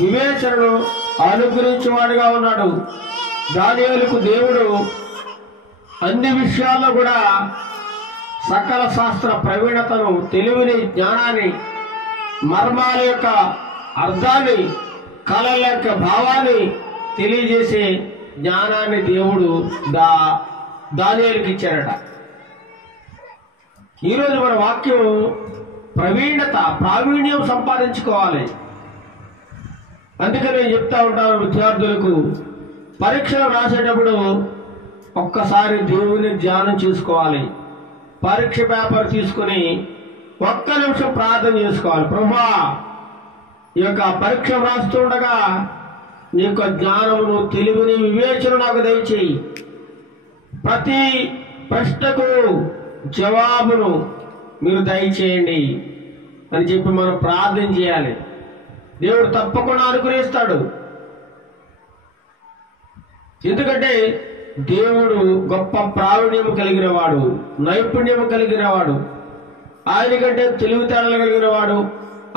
వివేచనను అనుగ్రహించేవాడుగా ఉన్నాడు. దానియేలుకు దేవుడు అన్ని విషయాల్లో కూడా సకల శాస్త్ర ప్రవీణతను, తెలివిని, జ్ఞానాన్ని, మర్మాల యొక్క అర్థాన్ని, కళల యొక్క భావాన్ని తెలియజేసే జ్ఞానాన్ని దేవుడు దానియేలుకి ఇచ్చారట. ఈరోజు మన వాక్యం ప్రావీణ్యం సంపాదించుకోవాలి. అందుకని నేను చెప్తా ఉంటాను విద్యార్థులకు, పరీక్షలు రాసేటప్పుడు ఒక్కసారి దేవుని ధ్యానం చేసుకోవాలి. పరీక్ష పేపర్ తీసుకుని ఒక్క నిమిషం ప్రార్థన చేసుకోవాలి. ప్రభువా, ఈ యొక్క పరీక్ష రాస్తుండగా నీ యొక్క జ్ఞానమును, తెలివిని, వివేచన నాకు దయచేయి, ప్రతి ప్రశ్నకు జవాబును మీరు దయచేయండి అని చెప్పి మనం ప్రార్థన చేయాలి. దేవుడు తప్పకుండా అనుగ్రహిస్తాడు. ఎందుకంటే దేవుడు గొప్ప ప్రావీణ్యము కలిగిన వాడు, నైపుణ్యము కలిగిన వాడు, ఆయన కంటే తెలివితేటలు కలిగిన వాడు,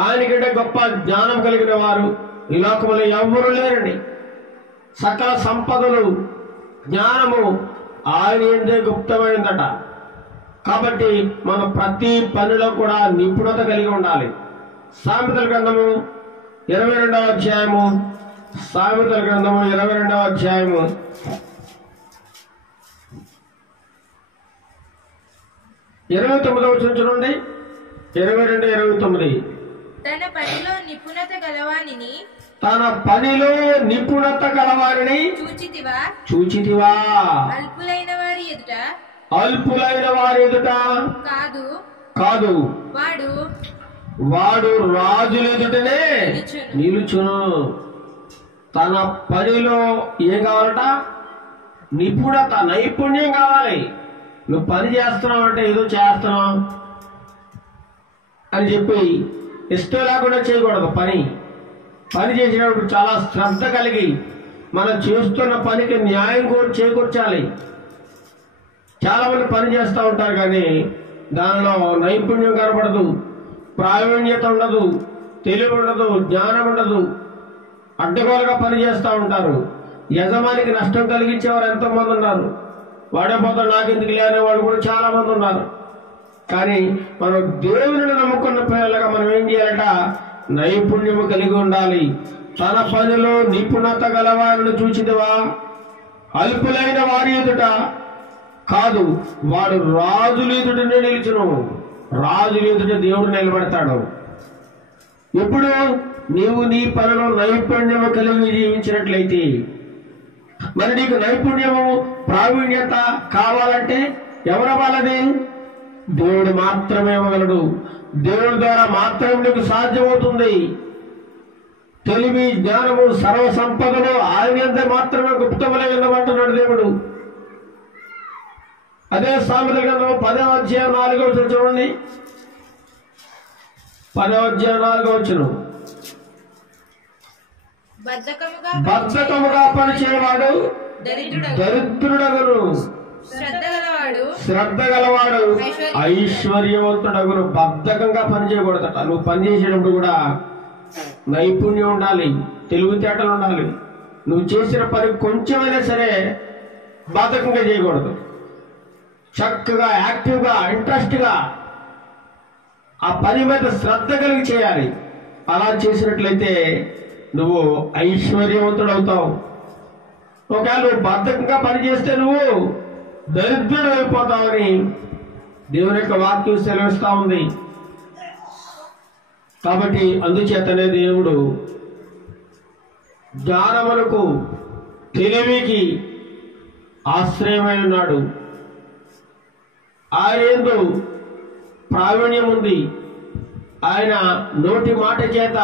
ఆయనకంటే గొప్ప జ్ఞానం కలిగిన వారు ఈ లోకంలో ఎవ్వరూ లేరండి. సకల సంపదలు, జ్ఞానము ఆయన ఎందే గుప్తమైందట. కాబట్టి మనం ప్రతి పనిలో కూడా నిపుణత కలిగి ఉండాలి. సామెతల గ్రంథము 22వ అధ్యాయము, సామెతల గ్రంథము 22వ అధ్యాయము 29వ వచనం చూడండి. 22-29. తన పనిలో నిపుణత గలవానిని తన పనిలో నిపుణత గలవారిని చూచితివా అల్పులైన వారి ఎదుట కాదు వాడు రాజుల ఎదుటనే నిలుచును. తన పనిలో ఏం కావాలట? నిపుణత, నైపుణ్యం కావాలి. నువ్వు పని చేస్తున్నావు అంటే ఏదో చేస్తున్నావు అని చెప్పి ఇష్టం లేకుండా చేయకూడదు. పని చేసినప్పుడు చాలా శ్రద్ధ కలిగి మనం చేస్తున్న పనికి న్యాయం కూడా చేకూర్చాలి. చాలా మంది పని చేస్తూ ఉంటారు కానీ దానిలో నైపుణ్యం కనబడదు, ప్రావీణ్యత ఉండదు, తెలివి ఉండదు, జ్ఞానం ఉండదు. అడ్డగోలుగా పని చేస్తూ ఉంటారు. యజమానికి నష్టం కలిగించేవారు ఎంతో మంది ఉన్నారు. వాడే పోతాడు నాకెందుకు లేని వాళ్ళు కూడా చాలా మంది ఉన్నారు. కానీ మనం దేవుని నమ్ముకున్న పిల్లలుగా మనం ఏం చేయాలట? నైపుణ్యము కలిగి ఉండాలి. తన పనిలో నిపుణత గలవారిని చూచితివా అల్పులైన వారి ఎదుట కాదు, వాడు రాజుల ఎదుటనే నిలిచును. రాజుల ఎదుట దేవుడు నిలబడతాడు. ఎప్పుడు నీవు నీ పనిలో నైపుణ్యము కలిగి జీవించినట్లయితే, మరి నీకు నైపుణ్యము, ప్రావీణ్యత కావాలంటే ఎవరవ్వాలని? దేవుడు మాత్రమే ఇవ్వగలడు. దేవుడి ద్వారా మాత్రమే నీకు సాధ్యమవుతుంది. తెలివి, జ్ఞానము, సర్వ సంపదలు ఆయన మాత్రమే గుప్తములై ఉన్నమంటున్నాడు దేవుడు. అదే సామెతల గ్రంథం 10వ అధ్యాయం 4వ వచనం చూడండి. 10వ అధ్యాయం 4వ వచనం. బద్ధకముగా పనిచేయవాడు దరిద్రుడగును, శ్రద్ధ గలవాడు ఐశ్వర్యవంతుడగును. బద్ధకంగా పని చేయకూడదట. నువ్వు పని చేసేటప్పుడు కూడా నైపుణ్యం ఉండాలి, తెలివితేటలు ఉండాలి. నువ్వు చేసిన పని కొంచెమైనా సరే బద్ధకంగా చేయకూడదు. చక్కగా, యాక్టివ్గా, ఇంట్రెస్ట్గా ఆ పని మీద శ్రద్ధ కలిగి చేయాలి. అలా చేసినట్లయితే నువ్వు ఐశ్వర్యవంతుడు అవుతావు. ఒకవేళ నువ్వు బద్ధకంగా పనిచేస్తే నువ్వు దరిద్రుడు అయిపోతావని దేవుని యొక్క వాక్యం సెలవిస్తా ఉంది. కాబట్టి అందుచేతనే దేవుడు జ్ఞానములకు, తెలివికి ఆశ్రయమై ఉన్నాడు. ఆయన యందు ప్రావీణ్యం ఉంది. ఆయన నోటి మాట చేత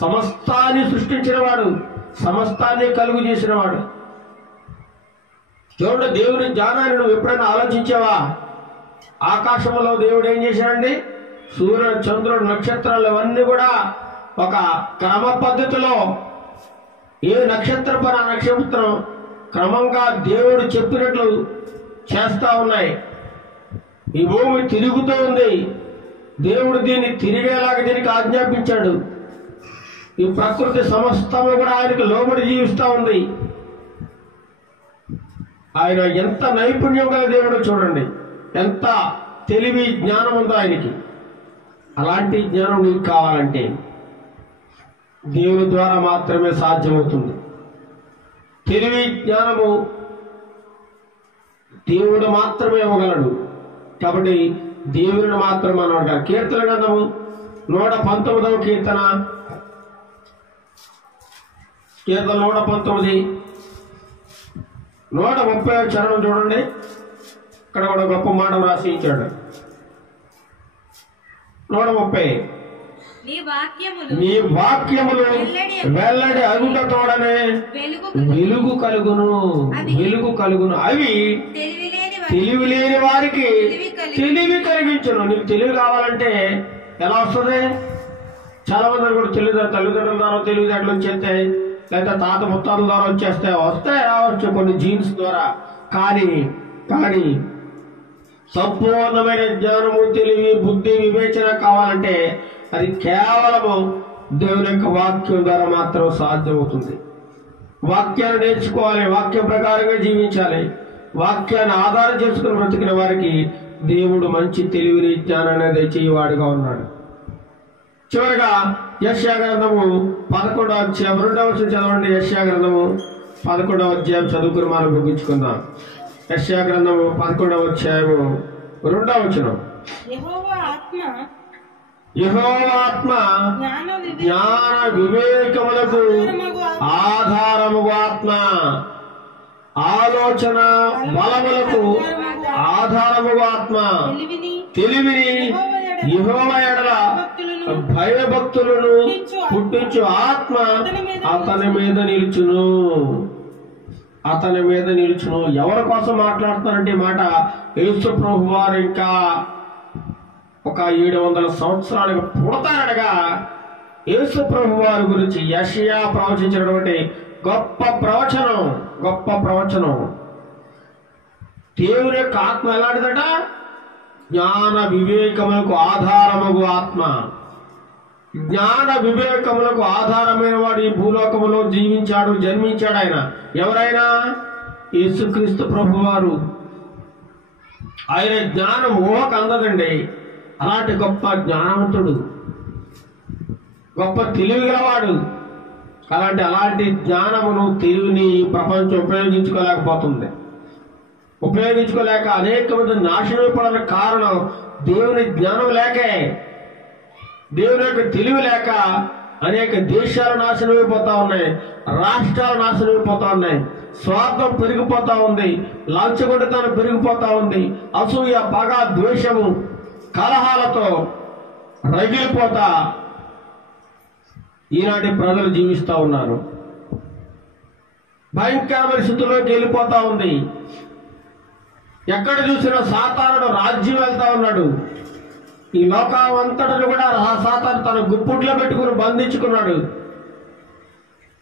సమస్తాన్ని సృష్టించినవాడు, సమస్తాన్ని కలుగు చేసినవాడు. చూడండి, దేవుని జ్ఞానాన్ని నువ్వు ఎప్పుడైనా ఆలోచించావా? ఆకాశంలో దేవుడు ఏం చేశాడండి? సూర్యుడు, చంద్రుడు, నక్షత్రాలు ఇవన్నీ కూడా ఒక క్రమ పద్ధతిలో ఏ నక్షత్రం పర నక్షత్రం క్రమంగా దేవుడు చెప్పినట్లు చేస్తా ఉన్నాయి. ఈ భూమి తిరుగుతూ ఉంది. దేవుడు దీన్ని తిరిగేలాగా దీనికి ఆజ్ఞాపించాడు. ఈ ప్రకృతి సమస్తము కూడా ఆయనకు లోబడి జీవిస్తూ ఉంది. ఆయన ఎంత నైపుణ్యం గల దేవుడో చూడండి, ఎంత తెలివి, జ్ఞానం ఉందో ఆయనకి. అలాంటి జ్ఞానం నీకు కావాలంటే దేవుని ద్వారా మాత్రమే సాధ్యమవుతుంది. తెలివి, జ్ఞానము దేవుడు మాత్రమే ఇవ్వగలడు. కాబట్టి దేవుని మాత్రం అన్నమాట. కీర్తన గ్రంథము 119వ కీర్తన 119 130వ చరణం చూడండి. ఇక్కడ కూడా గొప్ప మాట రాసి ఇచ్చాడు. 130. నీ వాక్యములు వెల్లడి అగుట తోడనే వెలుగు కలుగును. అవి తెలివి లేని వారికి తెలివి కలిగించును. నీకు తెలివి కావాలంటే ఎలా వస్తుంది? చాలా మంది కూడా తల్లిదండ్రుల ద్వారా తెలివితేటలు వచ్చేస్తాయి, లేదా తాత ముత్తాల ద్వారా వస్తాయి రావచ్చు, కొన్ని జీన్స్ ద్వారా. కానీ సంపూర్ణమైన జ్ఞానము, తెలివి, బుద్ధి, వివేచన కావాలంటే అది కేవలము దేవుని యొక్క వాక్యం ద్వారా మాత్రం సాధ్యమవుతుంది. వాక్యాన్ని నేర్చుకోవాలి, వాక్యం ప్రకారంగా జీవించాలి. వాక్యాన్ని ఆధారం చేసుకుని బ్రతికిన వారికి దేవుడు మంచి తెలివిని జ్ఞానాన్ని దయచేవాడుగా ఉన్నాడు. చివరిగా యెషయా గ్రంథము 11వ అధ్యాయం 2వ వచనం చదవండి. యెషయా గ్రంథము 11వ అధ్యాయం చదువుకుని మనం ముగించుకుందాం. యెషయా గ్రంథము 11వ అధ్యాయము 2వ వచనం. యెహోవా ఆత్మ జ్ఞాన వివేకములకు ఆధారముగు ఆత్మ, ఆలోచన బలములకు ఆధారముగు ఆత్మ, తెలివిని యెహోవా ఎడల భయభక్తులను పుట్టించు ఆత్మ అతని మీద నిలుచును. అతని మీద నిలుచును. ఎవరి కోసం మాట్లాడుతున్నారంటే ఈ మాట యేసు ప్రభు వారు ఇంకా ఒక 700 సంవత్సరాలుగా పుడతారనగా యేసు ప్రభు వారి గురించి యెషయా ప్రవచించినటువంటి గొప్ప ప్రవచనం. దేవుని యొక్క ఆత్మ ఎలాంటిదట? జ్ఞాన వివేకములకు ఆధారముగు ఆత్మ. జ్ఞాన వివేకములకు ఆధారమైన వాడు ఈ భూలోకములో జీవించాడు, జన్మించాడు. ఆయన ఎవరైనా? యేసుక్రీస్తు ప్రభు వారు. ఆయన జ్ఞానం ఊహకు అందదండి. అలాంటి గొప్ప జ్ఞానవంతుడు, గొప్ప తెలివి గలవాడు. అలాంటి జ్ఞానమును, తెలివిని ప్రపంచం ఉపయోగించుకోలేక అనేక మంది నాశనం అయిపోవడానికి కారణం దేవుని జ్ఞానం లేకే, దేవుని యొక్క తెలివి లేక అనేక దేశాలు నాశనం అయిపోతా ఉన్నాయి, రాష్ట్రాలు నాశనం అయిపోతా ఉన్నాయి, స్వార్థం పెరిగిపోతా ఉంది, లంచగొండితనం పెరిగిపోతా ఉంది, అసూయ, పగ, ద్వేషము, కలహాలతో రగిలిపోతా ఈనాటి ప్రజలు జీవిస్తూ ఉన్నారు. భయంకరమైన స్థితిలోకి వెళ్ళిపోతా ఉంది. ఎక్కడ చూసినా సాతానుడు రాజ్యం వెళ్తా ఉన్నాడు. ఈ లోకావంతటిని కూడా సాతాను తన గుప్పుట్లో పెట్టుకుని బంధించుకున్నాడు.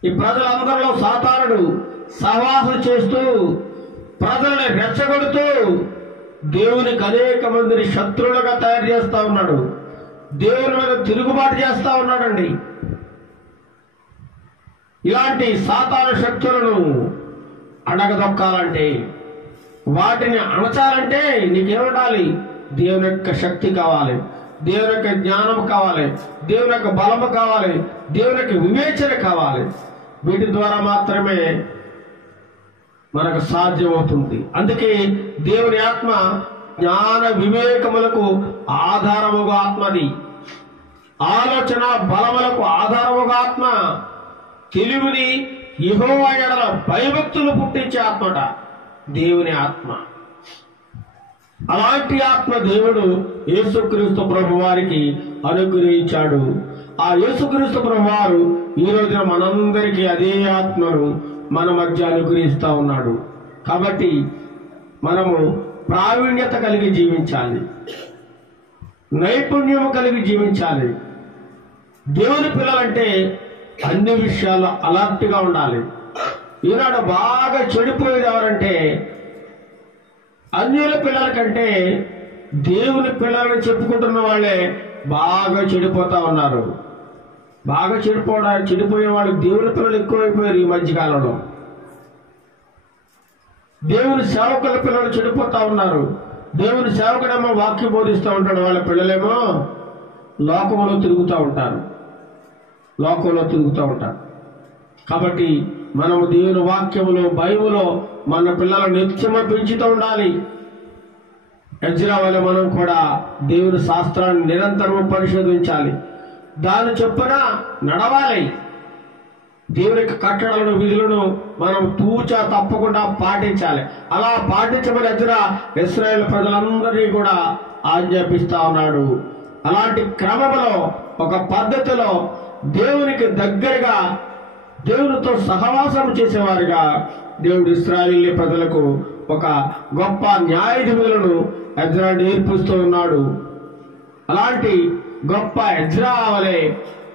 ఈ ప్రజలందరిలో సాతానుడు సహవాసం చేస్తూ ప్రజల్ని రెచ్చగొడుతూ దేవునికి అనేక మందిని శత్రువులుగా తయారు చేస్తా ఉన్నాడు. దేవుని మీద తిరుగుబాటు చేస్తా ఉన్నాడండి. ఇలాంటి సాతాను శక్తులను అడగదొక్కాలంటే, వాటిని అణచాలంటే నీకేముండాలి? దేవుని యొక్క శక్తి కావాలి, దేవుని యొక్క జ్ఞానం కావాలి, దేవుని యొక్క బలము కావాలి, దేవుని యొక్క వివేచన కావాలి. వీటి ద్వారా మాత్రమే మనకు సాధ్యమవుతుంది. అందుకే దేవుని ఆత్మ జ్ఞాన వివేకములకు ఆధారముగా ఆత్మది, ఆలోచన బలములకు ఆధారముగా ఆత్మ, తెలివిని యెహోవా ఎడల భయభక్తులు పుట్టించే ఆత్మట దేవుని ఆత్మ. అలాంటి ఆత్మ దేవుడు యేసుక్రీస్తు ప్రభు వారికి అనుగ్రహించాడు. ఆ యేసుక్రీస్తు ప్రభు వారు ఈ రోజున మనందరికీ అదే ఆత్మను మన మధ్య అనుగ్రహిస్తా ఉన్నాడు. కాబట్టి మనము ప్రావీణ్యత కలిగి జీవించాలి, నైపుణ్యము కలిగి జీవించాలి. దేవుని పిల్లలంటే అన్ని విషయాల్లో అలర్ట్గా ఉండాలి. ఈనాడు బాగా చెడిపోయేది ఎవరంటే అన్యుల పిల్లల కంటే దేవుని పిల్లలని చెప్పుకుంటున్న వాళ్ళే బాగా చెడిపోతా ఉన్నారు. బాగా చెడిపోయే వాళ్ళు దేవుని పిల్లలు ఎక్కువైపోయారు ఈ మధ్యకాలంలో. దేవుని సేవకుల పిల్లలు చెడిపోతా ఉన్నారు. దేవుని సేవకుడేమో వాక్యం బోధిస్తూ ఉంటాడు, వాళ్ళ పిల్లలేమో లోకంలో తిరుగుతూ ఉంటారు. కాబట్టి మనము దేవుని వాక్యములో, బైబిల్లో మన పిల్లలను నిత్యము పెంచుతూ ఉండాలి. ఎజ్రా వలె మనం కూడా దేవుని శాస్త్రాన్ని నిరంతరము పరిశోధించాలి, దాని చొప్పున నడవాలి. దేవుని యొక్క కట్టడలను, విధులను మనం తూచా తప్పకుండా పాటించాలి. అలా పాటించమని ఎజ్రా ఇశ్రాయేలు ప్రజలందరినీ కూడా ఆజ్ఞాపిస్తా ఉన్నాడు. అలాంటి క్రమంలో, ఒక పద్ధతిలో దేవునికి దగ్గరగా, దేవునితో సహవాసం చేసేవారుగా దేవుడు ఇశ్రాయేలు ప్రజలకు ఒక గొప్ప న్యాయాధిపతులను ఎజ్రా నేర్పిస్తూ ఉన్నాడు. అలాంటి గొప్ప ఎజ్రా వలె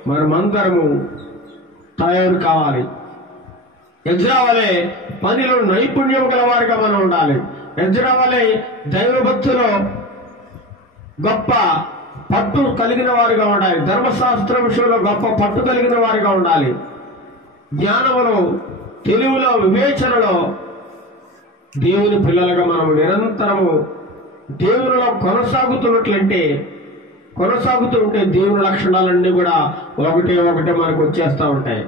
మనమందరము తయారు కావాలి. ఎజ్రా వలె పనిలో నైపుణ్యం గలవారిగా మనం ఉండాలి. ఎజ్రా వలె దైవభక్తిలో గొప్ప పట్టు కలిగిన వారిగా ఉండాలి. ధర్మశాస్త్రం విషయంలో గొప్ప పట్టు కలిగిన వారిగా ఉండాలి. జ్ఞానములో, తెలివిలో, వివేచనలో దేవుని పిల్లలుగా మనం నిరంతరము దేవునిలో కొనసాగుతుంటే దేవుని లక్షణాలన్నీ కూడా ఒకటే మనకు వచ్చేస్తూ ఉంటాయి.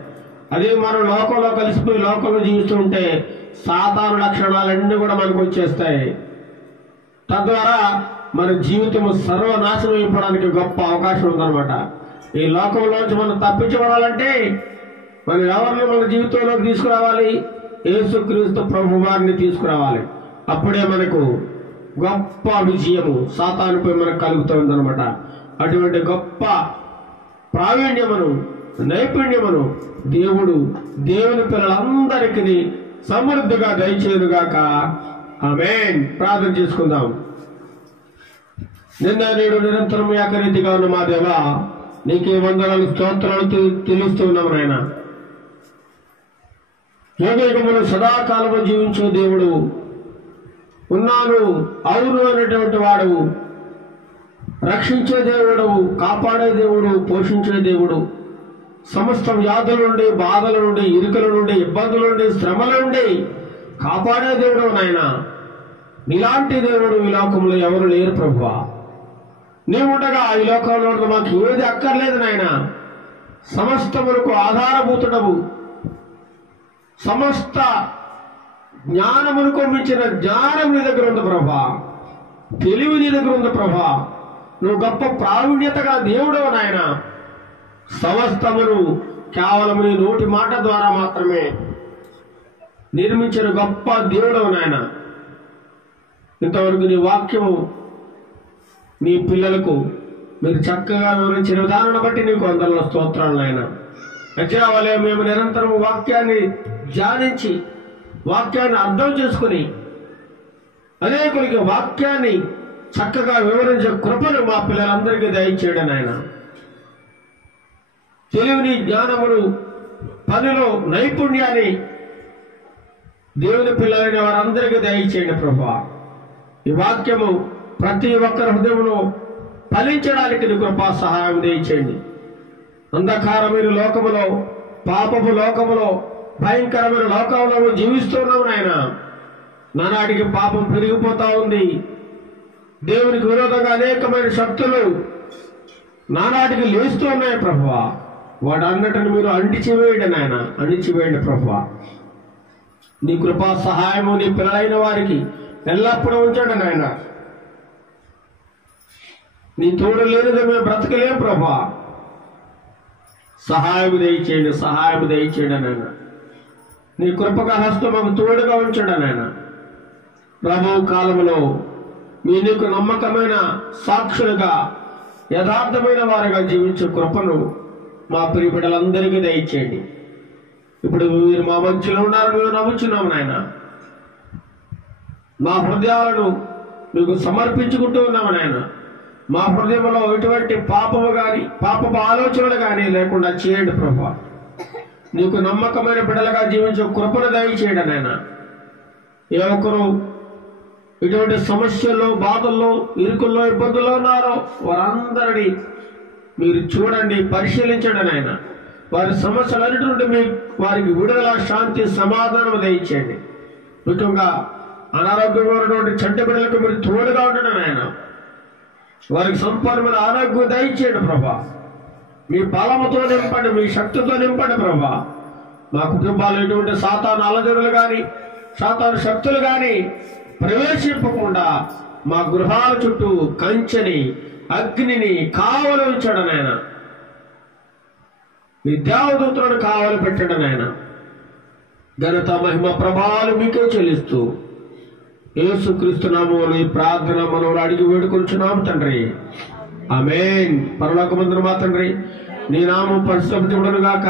అదే మనం లోకంలో కలిసిపోయి లోకంలో జీవిస్తుంటే సాతాను లక్షణాలన్నీ కూడా మనకు వచ్చేస్తాయి. తద్వారా మన జీవితం సర్వనాశనం అయిపోవడానికి గొప్ప అవకాశం ఉందన్నమాట. ఈ లోకంలోంచి మనం తప్పించబడాలంటే మనం ఎవరిని మన జీవితంలోకి తీసుకురావాలి? యేసుక్రీస్తు ప్రభు వారిని తీసుకురావాలి. అప్పుడే మనకు గొప్ప విజయము సాతానుపై మనకు కలుగుతుందన్నమాట. అటువంటి గొప్ప ప్రావీణ్యమును, నైపుణ్యమును దేవుని పిల్లలందరికీ సమృద్ధిగా దయచేయుగాక. ఆమేన్. ప్రార్థన చేసుకుందాం. నిన్న నేడు నిరంతరం ఏకరీతిగా ఉన్న మా దేవా, నీకే వందనాలు, స్తోత్రాలు తెలుస్తూ ఉన్నాము నాయన. యోగయుగములు సదాకాలము జీవించే దేవుడు, ఉన్నాను అవును అనేటువంటి వాడు, రక్షించే దేవుడు, కాపాడే దేవుడు, పోషించే దేవుడు, సమస్త వ్యాధుల నుండి, బాధల నుండి, ఇరుకల నుండి, ఇబ్బందుల నుండి, శ్రమల నుండి కాపాడే దేవుడు నాయన. నీలాంటి దేవుడు ఈ లోకంలో ఎవరు లేరు ప్రభువా. నీవుండగా ఈ లోకంలో మాకు ఏది అక్కర్లేదు నాయన. సమస్తములకు ఆధారభూతుడవు, సమస్త జ్ఞానములకు మించిన జ్ఞానం నీ దగ్గర ఉంది ప్రభా. తెలివి నీ దగ్గర ఉంది ప్రభా. నువ్వు గొప్ప ప్రావీణ్యతగా దేవుడవు నాయన. సమస్తమును కేవలం నీ నోటి మాట ద్వారా మాత్రమే నిర్మించిన గొప్ప దేవుడవు నాయన. ఇంతవరకు నీ వాక్యము నీ పిల్లలకు మీరు చక్కగా వివరించిన విధానాన్ని బట్టి నీకు వందల స్తోత్రాలు నాయన. అచ్చావలే మేము నిరంతరం వాక్యాన్ని ధ్యానించి, వాక్యాన్ని అర్థం చేసుకుని, అనేకులకి వాక్యాన్ని చక్కగా వివరించే కృపను మా పిల్లలందరికీ దయచేయడం నాయన. తెలివిని, జ్ఞానమును, పనిలో నైపుణ్యాన్ని దేవుని పిల్లలైన వారందరికీ దయచేయండి ప్రభా. ఈ వాక్యము ప్రతి ఒక్కరి హృదయంలో ఫలించడానికి నీ కృపా సహాయం దయచేయండి. అంధకారమైన లోకములో, పాపపు లోకములో, భయంకరమైన లోకంలో జీవిస్తున్నాము నాయన. నానాటికి పాపం పెరిగిపోతా ఉంది. దేవునికి విరోధంగా అనేకమైన శక్తులు నానాటికి లేస్తూ ఉన్నాయి ప్రభువా. వాటన్నిటిని మీరు అణిచివేయండి నాయన, అణిచివేయండి ప్రభువా. నీ కృపా సహాయము నీ పిల్లలైన వారికి ఎల్లప్పుడూ ఉంచండి నాయన. నీ తోడు లేనిదే మేము బ్రతకలేం ప్రభా. సహాయం దయచేయండి, సహాయం దయచేయండి నాయన. నీ కృపగా హస్తం మాకు తోడుగా ఉంచండి నాయన. ప్రభు కాలంలో మీ నీకు నమ్మకమైన సాక్షులుగా, యథార్థమైన వారిగా జీవించే కృపను మా ప్రియ బిడ్డలందరికీ దయచేయండి. ఇప్పుడు మీరు మా మధ్యలో ఉన్నారు, మేము నమ్ముచున్నాము నాయన. మా హృదయాలను మీకు సమర్పించుకుంటూ ఉన్నాము నాయన. మా హృదయంలో ఎటువంటి పాపము కానీ, పాపపు ఆలోచనలు కానీ లేకుండా చేయండి ప్రభా. నీకు నమ్మకమైన బిడ్డలుగా జీవించే కృపను దయచేయండి నాయన. ఏ ఒక్కరు ఇటువంటి సమస్యల్లో, బాధల్లో, ఇరుకుల్లో, ఇబ్బందుల్లో ఉన్నారో వారందరినీ మీరు చూడండి, పరిశీలించండి నాయన. వారి సమస్యలన్నిటి నుండి మీ వారికి విడుదల, శాంతి, సమాధానం దయచేయండి. ముఖ్యంగా అనారోగ్యంగా ఉన్నటువంటి చంటి బిడ్డలకు మీరు తోడుగా ఉండండి నాయన. వారికి సంపూర్ణమైన ఆరోగ్యం దయచేయండి ప్రభా. మీ బలముతో నింపండి, మీ శక్తితో నింపండి ప్రభా. మా కుటుంబాలు ఎటువంటి సాతాను అలజడులు కానీ, సాతాను శక్తులు కానీ ప్రవేశింపకుండా మా గృహాల చుట్టూ కంచెని, అగ్నిని కావలి ఉంచండి నాయన. మీ దేవదూతలను కావలి పెట్టండి నాయన. ఘనత, మహిమ, ప్రభావాలు మీకే చెల్లిస్తూ యేసుక్రీస్తు నామములో ఈ ప్రార్థన మనవులు అడిగి వేడుకొంచున్నాము తండ్రి. ఆమేన్. పరలోకమందున మా తండ్రి, నీ నామం పరిశుద్ధపరచబడును గాక,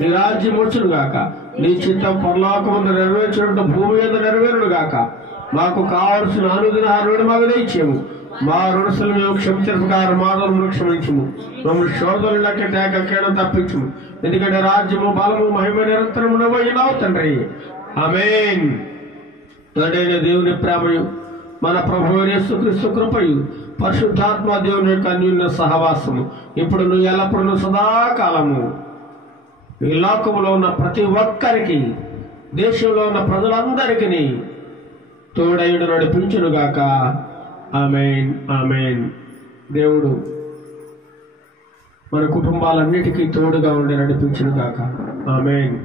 నీ రాజ్యం వచ్చును గాక, నీ చిత్తం పరలోకమందు నెరవేర్చినట్టు భూమి మీద నెరవేరును గాక. మాకు కావలసిన అనుదిన ఆహారం మాకు దయచేయము. మా రుణసులు మేము క్షమించిన ప్రకారం మాదలను క్షమించము. మమ్మల్ని శోధనలకి తేకకేయడం తప్పించము. ఎందుకంటే రాజ్యము, బలము, మహిమ నిరంతరము నువ్వయ్యున్నావు తండ్రి. ఆమేన్. తండ్రైన దేవుని ప్రేమయు, మన ప్రభువైన యేసుక్రీస్తు కృపయు, పరిశుద్ధాత్మ దేవుని యొక్క అన్యోన్య సహవాసము ఇప్పుడు ఎల్లప్పుడూ సదాకాలము ఈ లోకములో ఉన్న ప్రతి ఒక్కరికి, దేశంలో ఉన్న ప్రజలందరికీ తోడైడు నడిపించునుగాక. ఆమేన్, ఆమేన్. దేవుడు మన కుటుంబాలన్నిటికీ తోడుగా ఉండి నడిపించునుగాక. ఆమేన్.